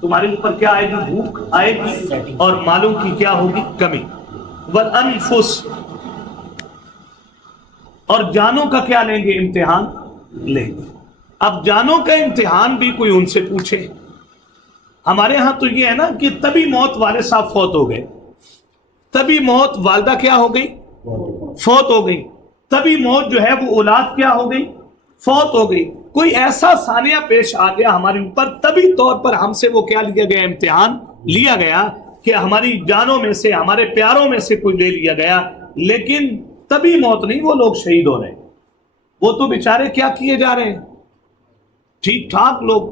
تمہارے اوپر کیا آئے گی، بھوک آئے گی اور مالوں کی کیا ہوگی، کمی. وَالْأَنفُسِ، اور جانوں کا کیا لیں گے، امتحان لیں گے. اب جانوں کا امتحان بھی کوئی ان سے پوچھے. ہمارے ہاں تو یہ ہے نا کہ تبھی موت والے صاحب فوت ہو گئے، تبھی موت والدہ کیا ہو گئی، فوت ہو گئی، تبھی موت جو ہے وہ اولاد کیا ہو گئی، فوت ہو گئی. کوئی ایسا ثانیہ پیش آ گیا ہمارے اوپر، طبی طور پر ہم سے وہ کیا لیا گیا، امتحان لیا گیا کہ ہماری جانوں میں سے، ہمارے پیاروں میں سے کوئی لے لیا گیا. لیکن تبھی موت نہیں، وہ لوگ شہید ہو رہے ہیں، وہ تو بیچارے کیا کیے جا رہے ہیں، ٹھیک ٹھاک لوگ.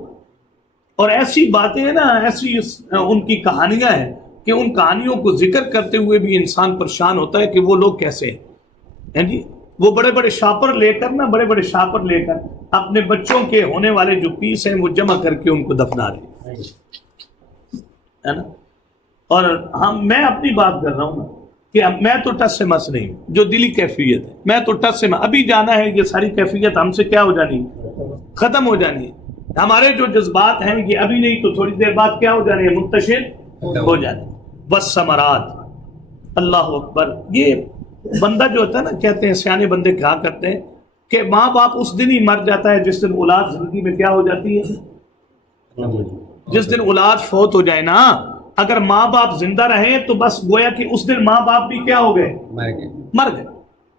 اور ایسی باتیں ہیں نا، ایسی ان کی کہانیاں ہیں کہ ان کہانیوں کو ذکر کرتے ہوئے بھی انسان پریشان ہوتا ہے کہ وہ لوگ کیسے ہیں جی. وہ بڑے بڑے شاپر لے کر نا، بڑے بڑے شاپر لے کر اپنے بچوں کے ہونے والے جو پیس ہیں وہ جمع کر کے ان کو دفنا رہے ہیں نا. اور میں اپنی بات کر رہا ہوں کہ میں تو ٹس سے مس نہیں ہوں، جو دلی کیفیت ہے میں تو ٹس سے مس. ابھی جانا ہے، یہ ساری کیفیت ہم سے کیا ہو جانی ہے، ختم ہو جانی ہے. ہمارے جو جذبات ہیں یہ ابھی نہیں تو تھوڑی دیر بعد کیا ہو جانے ہیں، منتشر ہو جانے. بس ثمرات، اللہ اکبر. یہ بندہ جو ہوتا ہے نا، کہتے ہیں سیانے بندے کہا کرتے ہیں کہ ماں باپ اس دن ہی مر جاتا ہے جس دن اولاد زندگی میں کیا ہو جاتی ہے. جس دن اولاد فوت ہو جائے نا اگر ماں باپ زندہ رہے تو بس گویا کہ اس دن ماں باپ بھی کیا ہو گئے؟ مر گئے،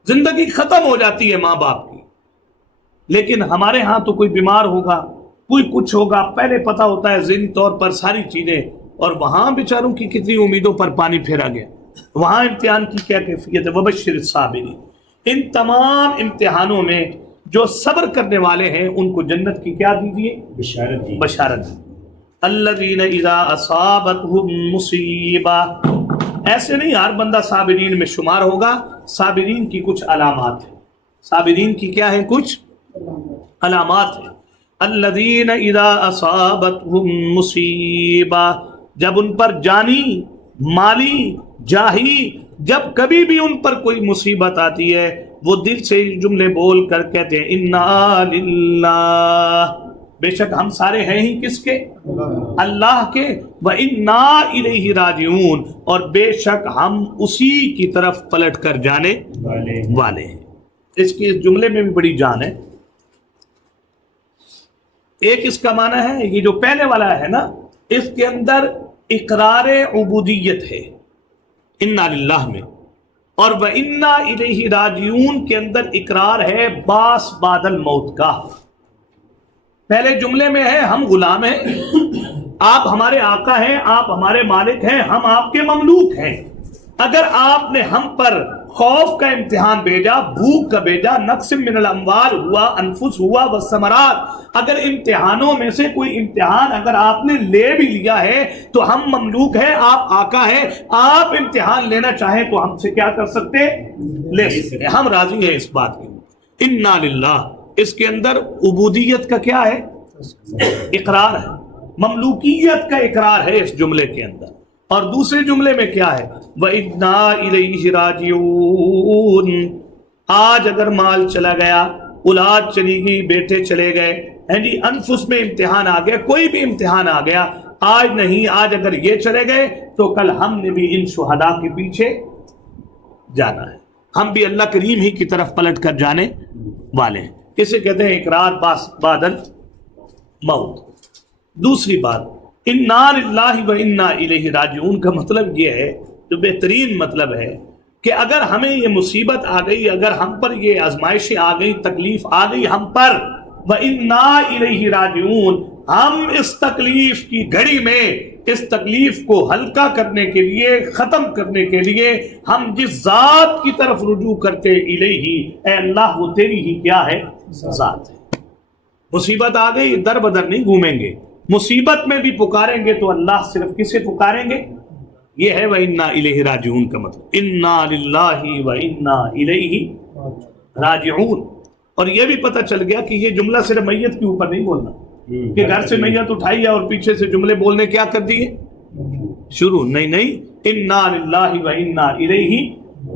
زندگی ختم ہو جاتی ہے ماں باپ کی۔ لیکن ہمارے ہاں تو کوئی بیمار ہوگا، کوئی کچھ ہوگا، پہلے پتا ہوتا ہے ذہنی طور پر ساری چیزیں، اور وہاں بیچاروں کی کتنی امیدوں پر پانی پھیرا گیا، وہاں امتحان کی کیا کیفیت ہے۔ وبشر الصابرین، ان تمام امتحانوں میں جو صبر کرنے والے ہیں ان کو جنت کی کیا دیجیے؟ بشارت۔ الذین اذا اصابتهم مصیبہ، ایسے نہیں ہر بندہ صابرین میں شمار ہوگا، صابرین کی کچھ علامات ہیں، صابرین کی کیا ہے؟ کچھ علامات ہیں۔ الذین اذا اصابتهم مصیبہ، جب ان پر جانی، مالی، جاہی، جب کبھی بھی ان پر کوئی مصیبت آتی ہے وہ دل سے جملے بول کر کہتے ہیں انا للہ، بے شک ہم سارے ہیں ہی کس کے؟ اللہ کے، وَإِنَّا إِلَيْهِ رَاجِعُونَ، اور بے شک ہم اسی کی طرف پلٹ کر جانے والے ہیں۔ اس کے جملے میں بھی بڑی جان ہے۔ ایک اس کا معنی ہے، یہ جو پہلے والا ہے نا، اس کے اندر اقرار عبودیت ہے انا للہ میں، اور وَإِنَّا إِلَيْهِ رَاجِعُونَ کے اندر اقرار ہے باس بعد الموت کا۔ پہلے جملے میں ہے ہم غلام ہیں، آپ ہمارے آقا ہیں، آپ ہمارے مالک ہیں، ہم آپ کے مملوک ہیں۔ اگر آپ نے ہم پر خوف کا امتحان بھیجا، بھوک کا بھیجا، نقص من الاموال ہوا، انفس ہوا، والثمرات، اگر امتحانوں میں سے کوئی امتحان اگر آپ نے لے بھی لیا ہے تو ہم مملوک ہیں، آپ آقا ہیں، آپ امتحان لینا چاہیں تو ہم سے کیا کر سکتے؟ لے سکتے، ہم راضی ہیں اس بات کی۔ انا للہ، اس کے اندر عبودیت کا کیا ہے؟ اقرار ہے، مملوکیت کا اقرار ہے اس جملے کے اندر۔ اور دوسرے جملے میں کیا ہے؟ وَإِنَّا إِلَيْهِ رَاجِعُونَ، آج اگر مال چلا گیا، اولاد چلی گئی، بیٹے چلے گئے، ہیں جی، انفس میں امتحان آ گیا، کوئی بھی امتحان آ گیا، آج نہیں، آج اگر یہ چلے گئے تو کل ہم نے بھی ان شہداء کے پیچھے جانا ہے، ہم بھی اللہ کریم ہی کی طرف پلٹ کر جانے والے ہیں۔ اسے کہتے ہیں اقرار بعد الموت۔ دوسری بات، انا للہ و انا الیہ راجعون کا مطلب یہ ہے، جو بہترین مطلب ہے، کہ اگر ہمیں یہ مصیبت آ گئی، اگر ہم پر یہ آزمائشیں آ گئی، تکلیف آ گئی ہم پر، وَإِنَّا إِلَيْهِ رَاجِعُونَ، ہم اس تکلیف کی گھڑی میں اس تکلیف کو ہلکا کرنے کے لیے، ختم کرنے کے لیے ہم جس ذات کی طرف رجوع کرتے، الیہ، اے اللہ وہ تیری ہی کیا ہے؟ ذات ہے۔ مصیبت آ گئی، در بدر نہیں گھومیں گے، مصیبت میں بھی پکاریں گے تو اللہ صرف کسے پکاریں گے؟ یہ ہے وَإِنَّا إِلَيْهِ رَاجِعُونَ کا مطلب، اِنَّا لِلَّهِ وَإِنَّا إِلَيْهِ رَاجِعُونَ۔ اور یہ بھی پتہ چل گیا کہ یہ جملہ صرف میت کے اوپر نہیں بولنا کہ گھر سے میت اٹھائی ہے اور پیچھے سے جملے بولنے کیا کر دیے شروع، نہیں، اِنَّا لِلَّهِ وَإِنَّا إِلَيْهِ،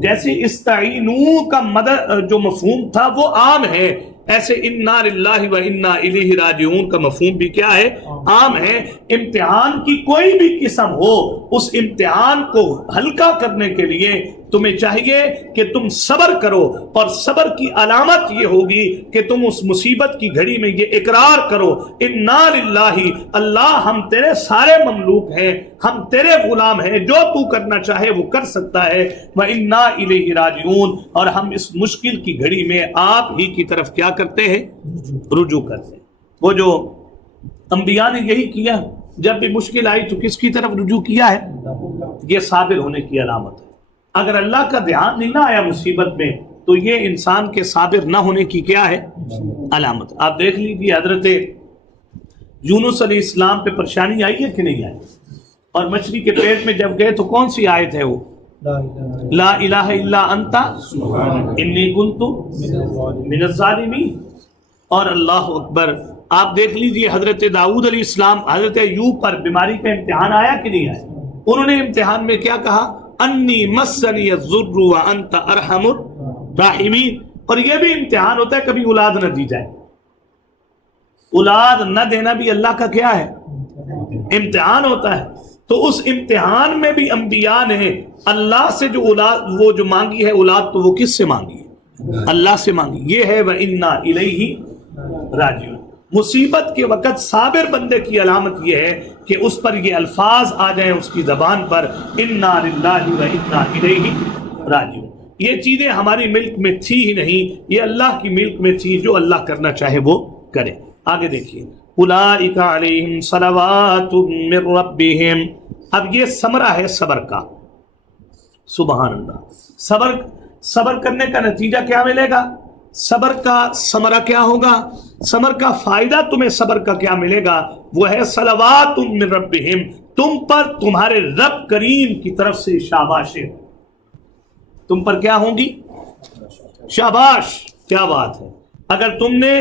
جیسے استعینوا کا مدد جو مفہوم تھا وہ عام ہے، ایسے انا للہ و انا الیہ راجعون کا مفہوم بھی کیا ہے؟ عام ہے۔ امتحان کی کوئی بھی قسم ہو، اس امتحان کو ہلکا کرنے کے لیے تمہیں چاہیے کہ تم صبر کرو، اور صبر کی علامت یہ ہوگی کہ تم اس مصیبت کی گھڑی میں یہ اقرار کرو انا للہ، اللہ ہم تیرے سارے مملوک ہیں، ہم تیرے غلام ہیں، جو تو کرنا چاہے وہ کر سکتا ہے، وَإِنَّا إِلَيْهِ رَاجِعُونَ، اور ہم اس مشکل کی گھڑی میں آپ ہی کی طرف کیا کرتے ہیں؟ رجوع کرتے ہیں۔ وہ جو انبیاء نے یہی کیا، جب بھی مشکل آئی تو کس کی طرف رجوع کیا ہے؟ یہ صابر ہونے کی علامت ہے۔ اگر اللہ کا دھیان نہیں نہ آیا مصیبت میں تو یہ انسان کے صابر نہ ہونے کی کیا ہے؟ علامت۔ آپ دیکھ لیجیے حضرت یونس علیہ السلام پہ پریشانی آئی ہے کہ نہیں آئی؟ اور مچھلی کے پیٹ میں جب گئے تو کون سی آیت ہے وہ؟ لا الہ الا انت انی کنت من الظالمین۔ اور اللہ اکبر، آپ دیکھ لیجئے حضرت داؤد علیہ السلام، حضرت ایوب پر بیماری کا امتحان آیا کہ نہیں آیا؟ انہوں نے امتحان میں کیا کہا؟ انی مسنی الضر وانت ارحم الراحمین۔ اور یہ بھی امتحان ہوتا ہے، کبھی اولاد نہ دی جائے، اولاد نہ دینا بھی اللہ کا کیا ہے؟ امتحان ہوتا ہے۔ تو اس امتحان میں بھی انبیاء نے اللہ سے جو اولاد وہ جو مانگی ہے اولاد، تو وہ کس سے مانگی ہے؟ اللہ سے مانگی۔ یہ ہے وَإِنَّا إِلَيْهِ راجعون۔ مصیبت کے وقت صابر بندے کی علامت یہ ہے کہ اس پر یہ الفاظ آ جائیں اس کی زبان پر انا للہ و انا الیہ راجعون. یہ چیزیں ہماری ملک میں تھی ہی نہیں، یہ اللہ کی ملک میں تھی، جو اللہ کرنا چاہے وہ کرے. آگے دیکھیے اولئک علیہم صلوات من ربہم. اب یہ ثمرہ ہے صبر کا. سبحان اللہ. صبر کرنے کا نتیجہ کیا ملے گا؟ صبر کا ثمرہ کیا ہوگا؟ صبر کا فائدہ تمہیں صبر کا کیا ملے گا؟ وہ ہے صلوات من ربہم، تم پر تمہارے رب کریم کی طرف سے شاباشیں. تم پر کیا ہوں گی؟ شاباش. کیا بات ہے. اگر تم نے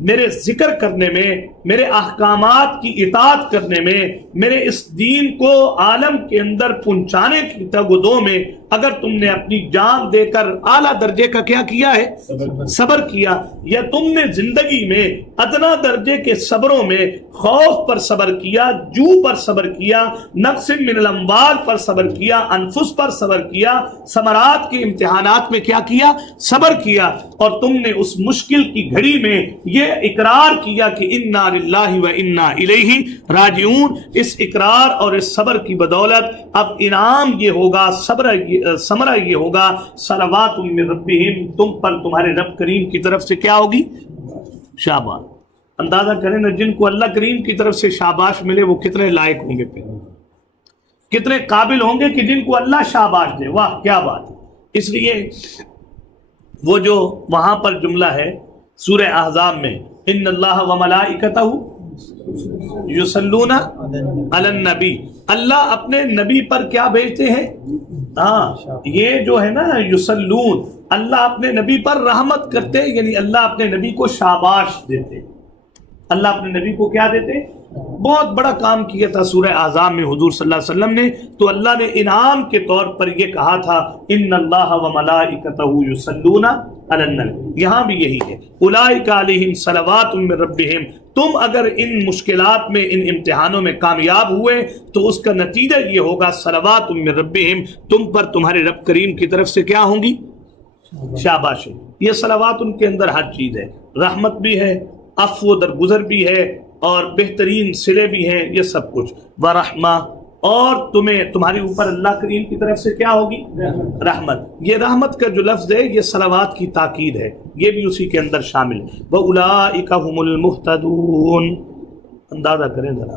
میرے ذکر کرنے میں، میرے احکامات کی اطاعت کرنے میں، میرے اس دین کو عالم کے اندر پہنچانے کی تگدو میں اگر تم نے اپنی جان دے کر اعلیٰ درجے کا کیا کیا ہے؟ صبر کیا. یا تم نے زندگی میں ادنا درجے کے صبروں میں خوف پر صبر کیا، جو پر صبر کیا، نقص من الاموال پر صبر کیا، انفس پر صبر کیا، ثمرات کے امتحانات میں کیا کیا؟ صبر کیا. اور تم نے اس مشکل کی گھڑی میں یہ اقرار کیا کہ انا للہ و انا الیہ راجعون. اس اقرار اور اس صبر کی بدولت اب انعام یہ ہوگا، ثمرہ یہ ہوگا صلوات من ربہم، تم پر تمہارے رب کریم کی طرف سے کیا ہوگی؟ شاباش. اندازہ کریں نا، جن کو اللہ کریم کی طرف سے شاباش ملے وہ کتنے لائق ہوں گے، پھر کتنے قابل ہوں گے کہ جن کو اللہ شاباش دے. واہ کیا بات ہے. اس لیے وہ جو وہاں پر جملہ ہے سورہ احزاب میں، ان اللہ و ملائکتہ یصلون علی النبی، اللہ اپنے نبی پر کیا بھیجتے ہیں؟ ہاں یہ جو ہے نا یصلون، اللہ اپنے نبی پر رحمت کرتے، یعنی اللہ اپنے نبی کو شاباش دیتے. اللہ اپنے نبی کو کیا دیتے؟ بہت بڑا کام کیا تھا سورہ احزاب میں حضور صلی اللہ علیہ وسلم نے، تو اللہ نے انعام کے طور پر یہ کہا تھا ان اللہ و ملائکتہ یصلون علی النبی. یہاں بھی یہی ہے اولئک علیہم صلوات من ربہم. تم اگر ان مشکلات میں، ان امتحانوں میں کامیاب ہوئے تو اس کا نتیجہ یہ ہوگا صلوات من ربہم، تم پر تمہارے رب کریم کی طرف سے کیا ہوں گی؟ شاباشیں. یہ صلوات ان کے اندر ہر چیز ہے، رحمت بھی ہے، عفو و درگزر بھی ہے، اور بہترین صلے بھی ہیں، یہ سب کچھ. ورحمہ، اور تمہاری اوپر اللہ کریم کی طرف سے کیا ہوگی؟ رحمت. یہ رحمت کا جو لفظ ہے یہ صلوات کی تاکید ہے، یہ بھی اسی کے اندر شامل ہے. وَأُولَئِكَ هُمُ الْمُهْتَدُونَ. اندازہ کریں ذرا.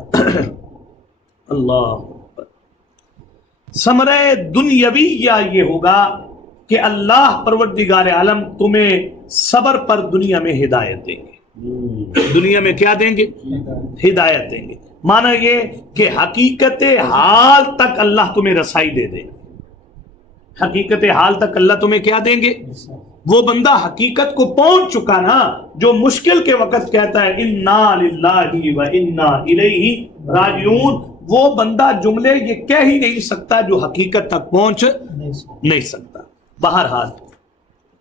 اللہ. ثمرہ دنیاوی یہ ہوگا کہ اللہ پروردگار عالم تمہیں صبر پر دنیا میں ہدایت دیں گے. دنیا میں کیا دیں گے؟ ہدایت دیں گے. معنی یہ کہ حقیقت حال تک اللہ تمہیں رسائی دے دے. حقیقت حال تک اللہ تمہیں کیا دیں گے؟ وہ بندہ حقیقت کو پہنچ چکا نا، جو مشکل کے وقت کہتا ہے انا للہ و انا الیہ راجعون، وہ بندہ جملے یہ کہہ ہی نہیں سکتا جو حقیقت تک پہنچ نہیں سکتا. بہرحال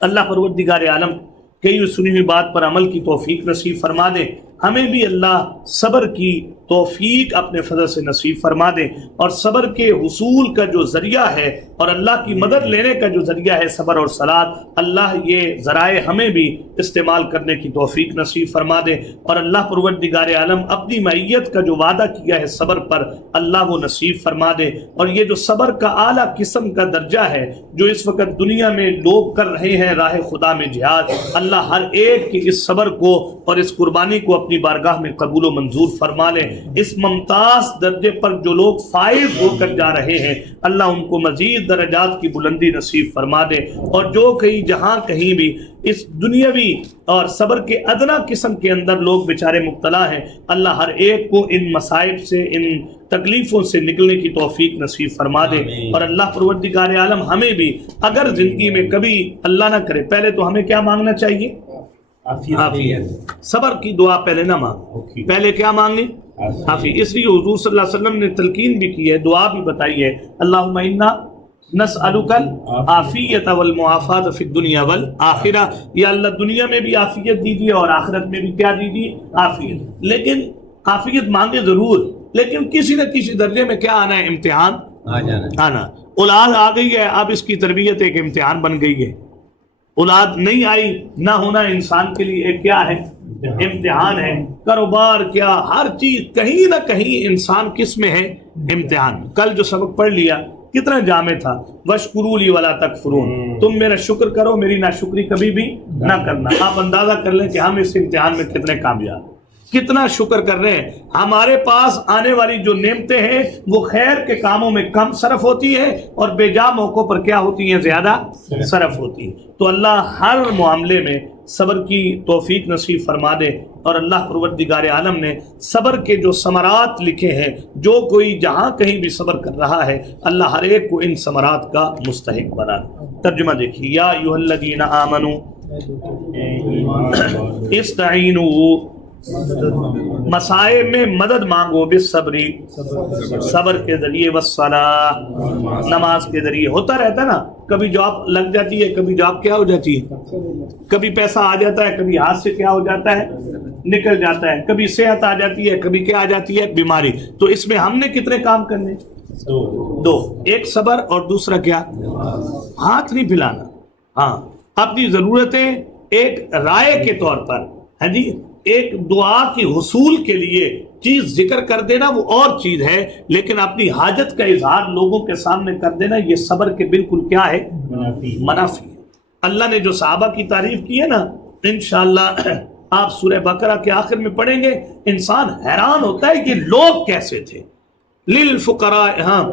اللہ پروردگار عالم کئی سنی ہوئی بات پر عمل کی توفیق نصیب فرما دے. ہمیں بھی اللہ صبر کی توفیق اپنے فضل سے نصیب فرما دے، اور صبر کے حصول کا جو ذریعہ ہے اور اللہ کی مدد لینے کا جو ذریعہ ہے صبر اور صلات، اللہ یہ ذرائع ہمیں بھی استعمال کرنے کی توفیق نصیب فرما دے. اور اللہ پروردگار عالم اپنی معیت کا جو وعدہ کیا ہے صبر پر، اللہ وہ نصیب فرما دے. اور یہ جو صبر کا اعلیٰ قسم کا درجہ ہے جو اس وقت دنیا میں لوگ کر رہے ہیں راہ خدا میں جہاد، اللہ ہر ایک کی اس صبر کو اور اس قربانی کو اپنی بارگاہ میں قبول و منظور فرما لے. اس ممتاز درجے پر جو لوگ فائز ہو کر جا رہے ہیں، اللہ ان کو مزید درجات کی بلندی نصیب فرما دے. اور جو جہاں کہیں بھی اس دنیاوی اور صبر کے ادنا قسم کے اندر لوگ بیچارے مبتلا ہیں، اللہ ہر ایک کو ان مصائب سے، ان تکلیفوں سے نکلنے کی توفیق نصیب فرما دے. اور اللہ پروردگار عالم ہمیں بھی اگر زندگی میں کبھی اللہ نہ کرے، پہلے تو ہمیں کیا مانگنا چاہیے؟ عافیت. صبر کی دعا پہلے نہ مانگے، پہلے کیا مانگے؟ عافیت. اس لیے حضور صلی اللہ علیہ وسلم نے تلقین بھی کی ہے، دعا بھی بتائی ہے، اللہم انا نسألک العافیت والمعافات فی الدنیا والآخرہ. یا اللہ دنیا میں بھی عافیت دیجیے اور آخرت میں بھی کیا دیجیے؟ عافیت. لیکن عافیت مانگے ضرور، لیکن کسی نہ کسی درجے میں کیا آنا ہے؟ امتحان آنا. اولاد آ گئی ہے، اب اس کی تربیت ایک امتحان بن گئی ہے. اولاد نہیں آئی، نہ ہونا انسان کے لیے ایک کیا ہے؟ امتحان ہے. کاروبار کیا، ہر چیز کہیں نہ کہیں انسان کس میں ہے؟ امتحان. کل جو سبق پڑھ لیا کتنا جامع تھا، وَاشْكُرُوا لِي وَلَا تَكْفُرُونَ، تم میرا شکر کرو، میری ناشکری کبھی بھی نہ کرنا. آپ اندازہ کر لیں کہ ہم اس امتحان میں کتنے کامیاب، کتنا شکر کر رہے ہیں. ہمارے پاس آنے والی جو نعمتیں ہیں وہ خیر کے کاموں میں کم صرف ہوتی ہیں اور بے جا موقعوں پر کیا ہوتی ہیں؟ زیادہ صرف ہوتی ہیں. تو اللہ ہر معاملے میں صبر کی توفیق نصیب فرما دے. اور اللہ پروردگار عالم نے صبر کے جو ثمرات لکھے ہیں، جو کوئی جہاں کہیں بھی صبر کر رہا ہے، اللہ ہر ایک کو ان ثمرات کا مستحق بنا. ترجمہ دیکھیے، یا ایھا الذین آمنوا استعینوا، مسائب میں مدد مانگو، بالصبر، صبر کے ذریعے، والصلاۃ، نماز کے ذریعے. ہوتا رہتا ہے نا، کبھی جاب لگ جاتی ہے، کبھی جاب کیا ہو جاتی ہے، کبھی پیسہ آ جاتا ہے، کبھی ہاتھ سے کیا ہو جاتا ہے، نکل جاتا ہے، کبھی صحت آ جاتی ہے، کبھی کیا آ جاتی ہے، بیماری. تو اس میں ہم نے کتنے کام کرنے؟ دو. ایک صبر اور دوسرا کیا؟ ہاتھ نہیں پھیلانا. ہاں، اپنی ضرورتیں ایک رائے کے طور پر، ہاں جی، ایک دعا کی حصول کے لیے چیز ذکر کر دینا وہ اور چیز ہے، لیکن اپنی حاجت کا اظہار لوگوں کے سامنے کر دینا یہ صبر کے بالکل کیا ہے؟ منافی. اللہ نے جو صحابہ کی تعریف کی ہے نا، انشاءاللہ آپ سورہ بقرہ کے آخر میں پڑھیں گے، انسان حیران ہوتا ہے یہ لوگ کیسے تھے. للفقراء، ہاں،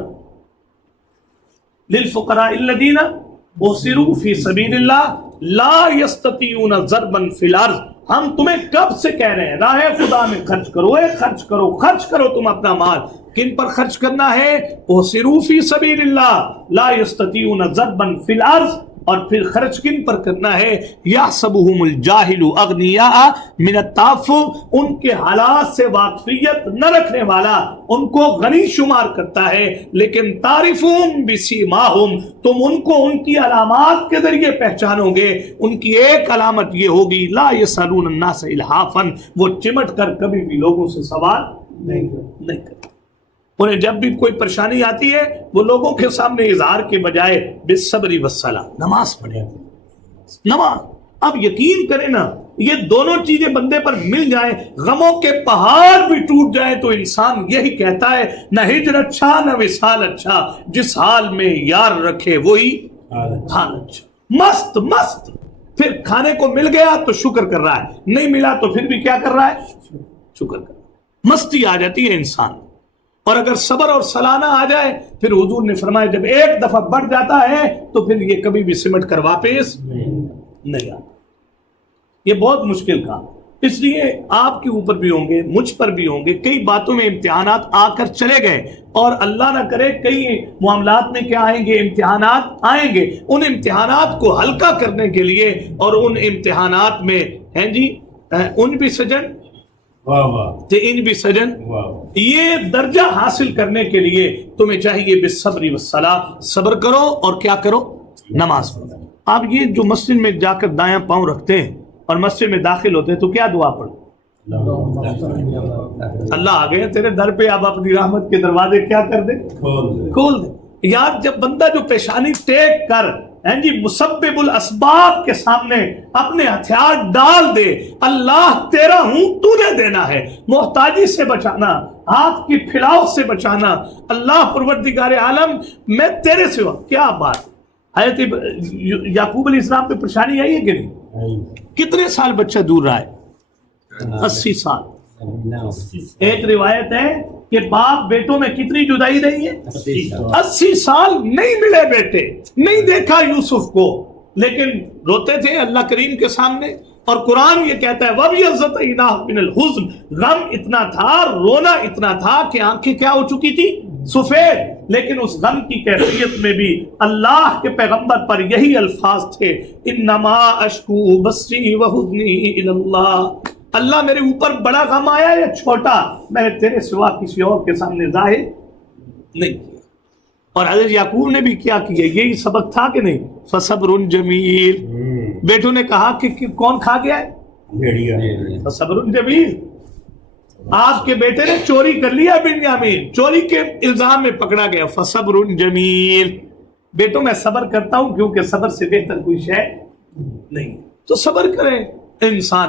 للفقراء الذین احصروا فی سبیل اللہ لا یستطیعون ضربا فی الارض. ہم تمہیں کب سے کہہ رہے ہیں راہ خدا میں خرچ کرو، خرچ کرو، خرچ کرو تم اپنا مال. کن پر خرچ کرنا ہے؟ احصروا فی سبیل اللہ لا یستطیعون ضربا فی الارض. اور پھر خرچ کن پر کرنا ہے؟ یحسبهم الجاہل اغنیاء من التعفف، ان کے حالات سے واقفیت نہ رکھنے والا ان کو غنی شمار کرتا ہے، لیکن تعرفون بسیماہم، تم ان کو ان کی علامات کے ذریعے پہچانو گے. ان کی ایک علامت یہ ہوگی، لا یسألون الناس الحافا، وہ چمٹ کر کبھی بھی لوگوں سے سوال نہیں کرتے. انہیں جب بھی کوئی پریشانی آتی ہے وہ لوگوں کے سامنے اظہار کے بجائے بالصبر والصلاۃ، نماز پڑھے. نماز، اب یقین کریں نا، یہ دونوں چیزیں بندے پر مل جائیں، غموں کے پہاڑ بھی ٹوٹ جائیں تو انسان یہی کہتا ہے نہ ہجر اچھا نہ وصال اچھا، جس حال میں یار رکھے وہی حال اچھا. مست مست. پھر کھانے کو مل گیا تو شکر کر رہا ہے، نہیں ملا تو پھر بھی کیا کر رہا ہے؟ شکر کر رہا ہے. مستی آ جاتی ہے انسان. اور اگر صبر اور سلانہ آ جائے، پھر حضور نے فرمایا جب ایک دفعہ بڑھ جاتا ہے تو پھر یہ کبھی بھی سمٹ کر واپس نہیں آتا. یہ بہت مشکل کام. اس لیے آپ کے اوپر بھی ہوں گے، مجھ پر بھی ہوں گے، کئی باتوں میں امتحانات آ کر چلے گئے، اور اللہ نہ کرے کئی معاملات میں کیا آئیں گے؟ امتحانات آئیں گے. ان امتحانات کو ہلکا کرنے کے لیے اور ان امتحانات میں ہیں جی ان بھی سجن ان بھی سجن، یہ درجہ حاصل کرنے کے لیے تمہیں چاہیے بالصبر والصلاۃ، صبر کرو اور کیا کرو؟ نماز پڑھو. آپ یہ جو مسجد میں جا کر دایاں پاؤں رکھتے ہیں اور مسجد میں داخل ہوتے ہیں تو کیا دعا پڑھو؟ اللہ آ گئے تیرے در پہ، اب اپنی رحمت کے دروازے کیا کر دے؟ کھول دے. یار جب بندہ جو پیشانی ٹیک کر جی مسبب الاسباب کے سامنے اپنے ہتھیار ڈال دے، اللہ تیرا ہوں، تو نے دینا ہے، محتاجی سے بچانا، ہاتھ کی پھیلاؤ سے بچانا، اللہ پروردگار عالم میں تیرے سوا. کیا بات. حضرت یعقوب علیہ السلام پہ پریشانی آئی ہے کہ نہیں؟ کتنے سال بچہ دور رہا ہے؟ 80 سال. ایک روایت ہے کہ باپ بیٹوں میں کتنی جدائی رہی ہے؟ 80 سال نہیں ملے بیٹے، نہیں دیکھا یوسف کو، لیکن روتے تھے اللہ کریم کے سامنے. اور قرآن یہ کہتا ہے وَبْيَضَّتْ عَيْنَاهُ مِنَ الْحُزْنِ، غم اتنا تھا، رونا اتنا تھا کہ آنکھیں کیا ہو چکی تھی؟ سفید. لیکن اس غم کی کیفیت میں بھی اللہ کے پیغمبر پر یہی الفاظ تھے، انما اشکو بثی وحزنی الی اللہ. اللہ میرے اوپر بڑا غم آیا یا چھوٹا، میں نے تیرے سوا کسی اور کے سامنے ظاہر نہیں کیا. اور حضرت یعقوب نے بھی کیا کیا، یہی سبق تھا کہ نہیں؟ فصبر جمیل. بیٹوں نے کہا کہ کون کھا گیا ہے؟ فصبر جمیل. آپ کے بیٹے نے چوری کر لیا، بنیامین چوری کے الزام میں پکڑا گیا، فصبر جمیل. بیٹوں میں صبر کرتا ہوں کیونکہ صبر سے بہتر کوئی شے نہیں. تو صبر کریں انسان.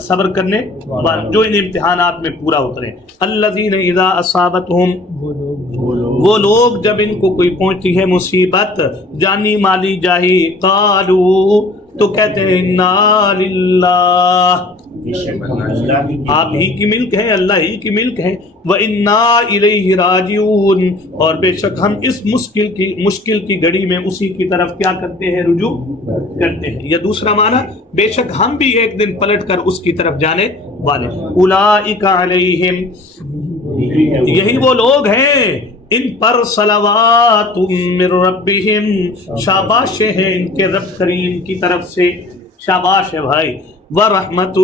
صبر کرنے والے جو ان امتحانات میں پورا اترے. الذین اذا اصابتہم، وہ لوگ جب ان کو کوئی پہنچتی ہے مصیبت جانی مالی جاہی، قالو تو کہتے ہیں انا للہ، آپ ہی کی ملک ہے، اللہ ہی کی ملک ہے، وَإِنَّا إِلَيْهِ رَاجِعُونَ، اور بے شک ہم اس مشکل کی گھڑی میں اسی کی طرف کیا کرتے ہیں، رجوع کرتے ہیں. یا دوسرا معنی بے شک ہم بھی ایک دن پلٹ کر اس کی طرف جانے والے. اولئک علیہم، یہی وہ لوگ ہیں ان پر صلوات من ربہم، شاباش ہے ان کے رب کریم کی طرف سے، شاباش ہے بھائی. ورحمت،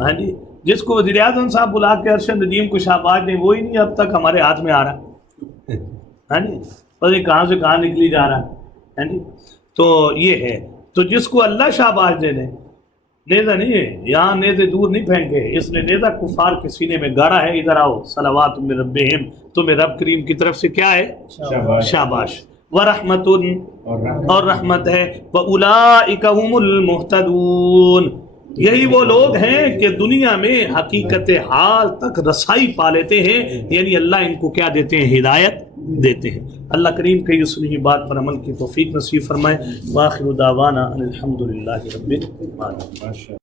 ہاں جی، جس کو وزیر اعظم صاحب بلا کے ارشد ندیم کو شاباش دیں وہی نہیں اب تک ہمارے ہاتھ میں آ رہا، ہاں جی، پتہ نہیں کہاں سے کہاں نکلی جا رہا ہے جی. تو یہ ہے، تو جس کو اللہ شاباش دے دے، نیزہ نہیں ہے یہاں، نیزے دور نہیں پھینکے، اس نے نیزہ کفار کے سینے میں گاڑا ہے. ادھر آؤ، صلوات من ربہم، تمہیں رب کریم کی طرف سے کیا ہے، شاباش. ورحمت، اور رحمت ہے. وَأُولَئِكَ هُمُ الْمُهْتَدُونَ، یہی وہ لوگ ہیں کہ دنیا میں حقیقت حال تک رسائی پا لیتے ہیں، یعنی اللہ ان کو کیا دیتے ہیں، ہدایت دیتے ہیں. اللہ کریم کی یہ سنی بات پر عمل کی توفیق نصیب فرمائے. وآخر دعوانا ان الحمد للہ رب العالمین.